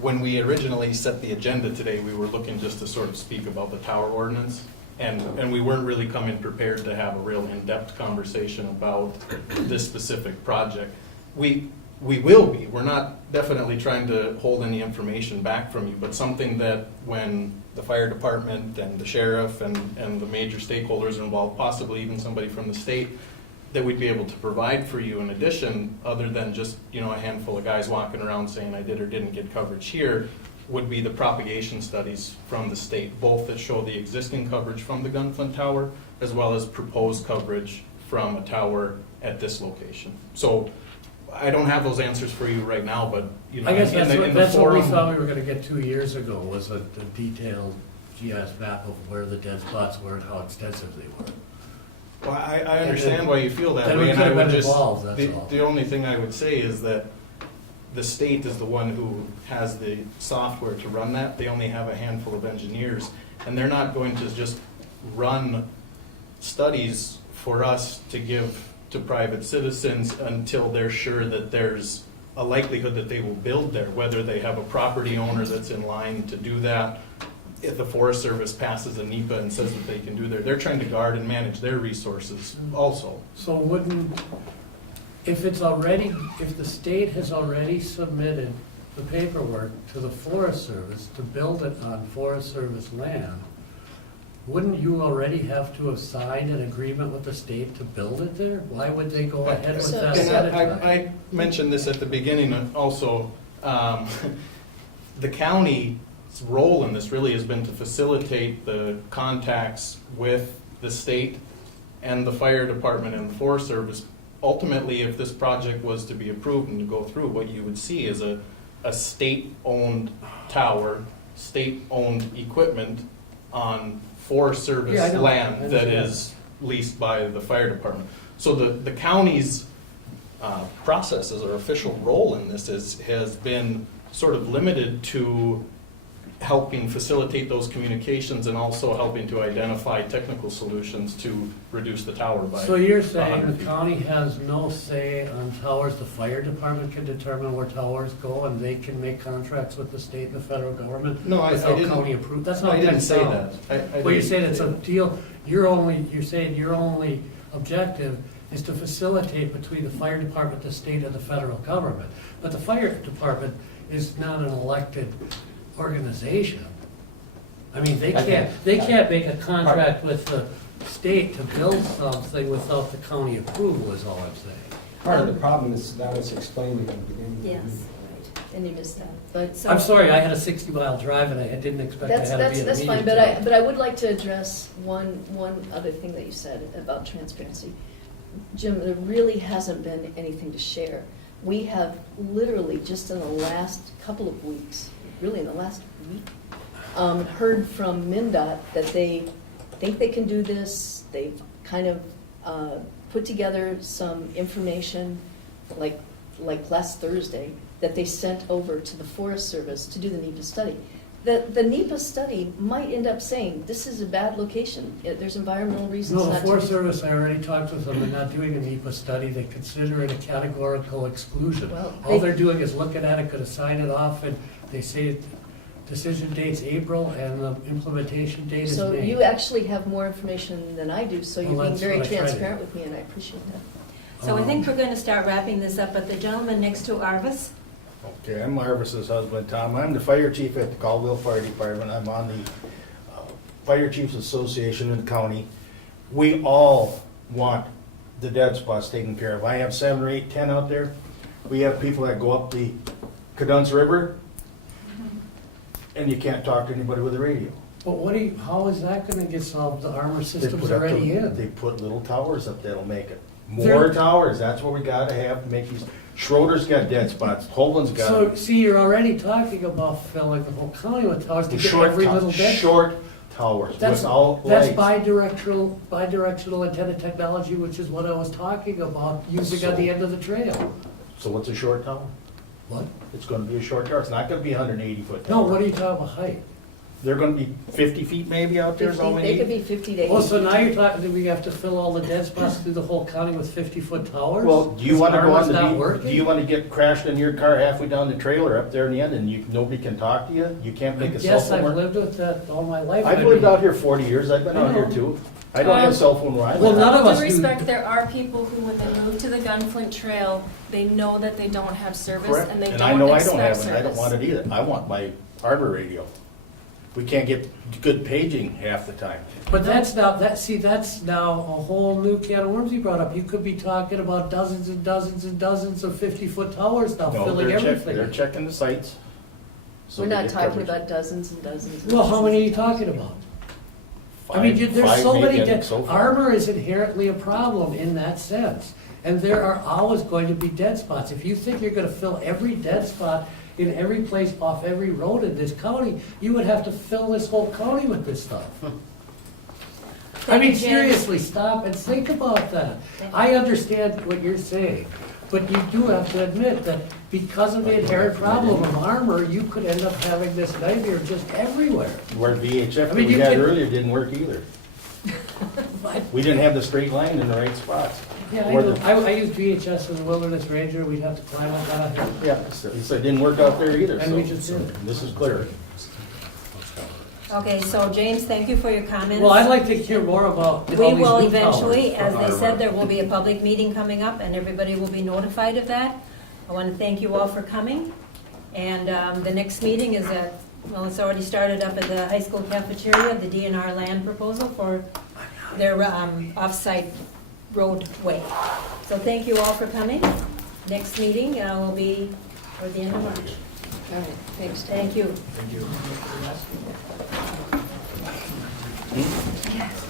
when we originally set the agenda today, we were looking just to sort of speak about the tower ordinance, and we weren't really coming prepared to have a real in-depth conversation about this specific project. We will be. We're not definitely trying to hold any information back from you, but something that when the fire department and the sheriff and the major stakeholders are involved, possibly even somebody from the state, that we'd be able to provide for you in addition, other than just, a handful of guys walking around saying I did or didn't get coverage here, would be the propagation studies from the state, both that show the existing coverage from the Gunflint Tower, as well as proposed coverage from a tower at this location. So I don't have those answers for you right now, but, I guess in the that's what we forum- thought we were gonna get 2 years ago, was a detailed GIS map of where the dead spots were and how extensive they were. Well, I understand why you feel that Then way, we and could I have would been just, involved, that's all. the only thing I would say is that the state is the one who has the software to run that. They only have a handful of engineers, and they're not going to just run studies for us to give to private citizens until they're sure that there's a likelihood that they will build there, whether they have a property owner that's in line to do that. If the Forest Service passes a NEPA and says that they can do they're trying to guard and manage their resources also. So if the state has already submitted the paperwork to the Forest Service to build it on Forest Service land, wouldn't you already have to have signed an agreement with the state to build it there? Why would they go ahead with that And ahead of time? I mentioned this at the beginning also. The county's role in this really has been to facilitate the contacts with the state and the fire department and the Forest Service. Ultimately, if this project was to be approved and to go through, what you would see is a state-owned tower, state-owned equitment on Forest Service Yeah, I know. I land that understand. is leased by the fire department. So the county's processes or official role in this has been sort of limited to helping facilitate those communications and also helping to identify technical solutions to reduce the tower by So you're saying 100 the feet. county has no say on towers, the fire department can determine where towers go, and they can make contracts with the state and the federal government? No, I without didn't. county approved? That's No, not I what didn't say sounds. that. Well, you're saying it's a deal, you're saying your only objective is to facilitate between the fire department, the state, and the federal government. But the fire department is not an elected organization. I mean, they can't make a contract with the state to build something without the county approval, is all I'm saying. Part of the problem is that was explained at the beginning. of the Yes, meeting. right, and you missed that, but. I'm sorry, I had a 60-mile drive and I didn't expect I had to be at a meeting. That's fine, today. but I would like to address one other thing that you said about transparency. Jim, there really hasn't been anything to share. We have literally just in the last couple of weeks, really in the last week, heard from MnDOT that they think they can do this. They've kind of put together some information, like last Thursday, that they sent over to the Forest Service to do the NEPA study. The NEPA study might end up saying, this is a bad location, there's environmental reasons No, not the to. Forest Service, I already talked with them, they're not doing a NEPA study, they consider it a categorical exclusion. Well, All they're doing is looking at it, gonna sign it off, and they say decision date's April and the implementation date is May. So you actually have more information than I do, so you're Well, being that's very what I try to do. transparent with me, and I appreciate that. So I think we're gonna start wrapping this up, but the gentleman next to Arvis, Okay, I'm Marvis's husband, Tom. I'm the fire chief at the Caldwell Fire Department. I'm on the Fire Chiefs Association in the county. We all want the dead spots taken care of. I have 7 or 8, 10 out there. We have people that go up the Cadence River, and you can't talk to anybody with a radio. But how is that gonna get solved? The armor They system's put up already the- in. They put little towers up that'll make it. They're- More towers, that's what we gotta have to make these. Schroeder's got dead spots, Holden's got So, them. see, you're already talking about filling the whole county with towers to get Short every tow- little bit. Short towers, That's without That's lights. bidirectional antenna technology, which is what I was talking about, using at the end of the trail. So what's a short tower? What? It's gonna be a short tower, it's not gonna be 180 foot. No, tower. what are you talking about height? They're gonna be 50 feet maybe out there is all we They could need? be 50 to 80. Oh, so now you're talking, do we have to fill all the dead spots through the whole county with 50-foot towers? Well, do you Is wanna go armor's on not the, working? do you wanna get crashed in your car halfway down the trailer up there in the end and nobody can talk to you? You can't make a cell Yes, phone I've work? lived with that all my life. I've I lived mean- out here 40 years, I've been I out here know. too. I don't have cell phone where I Well, live. none of us With do. due respect, there are people who, when they move to the Gunflint Trail, they know that they don't have service Correct. and they And I don't know I don't expect have it, service. I don't want it either. I want my arbor radio. We can't get good paging half the time. But that's now a whole new can of worms you brought up. You could be talking about dozens and dozens and dozens of 50-foot towers now No, filling everything. they're checking the sites. so We're they not get talking coverage. about dozens and dozens. and Well, how many are you dozens. talking about? I mean, there's Five so many, maybe, and so far. armor is inherently a problem in that sense. And there are always going to be dead spots. If you think you're gonna fill every dead spot in every place off every road in this county, you would have to fill this whole county with this stuff. I Thank mean, you, Jen. seriously, stop and think about that. I understand what you're saying, but you do have to admit that because of the inherent problem of armor, you could end up having this nightmare just everywhere. Where VHF I that mean, we you had could- earlier didn't work either. But We didn't have the straight line in the right spots. yeah, I Or know. the- I used VHS as a wilderness ranger, we'd have to climb up on a hill. Yeah, so it didn't work out there either, And so we just did. this is clear. okay, so James, thank you for your comments. Well, I'd like to hear more about We all these will new eventually, towers as for they armor. said, there will be a public meeting coming up, and everybody will be notified of that. I want to thank you all for coming, and the next meeting is well, it's already started up at the high school cafeteria, the DNR land proposal for their off-site roadway. So thank you all for coming. Next meeting will be toward the end of March. All right, thanks. Thank you. Thank you.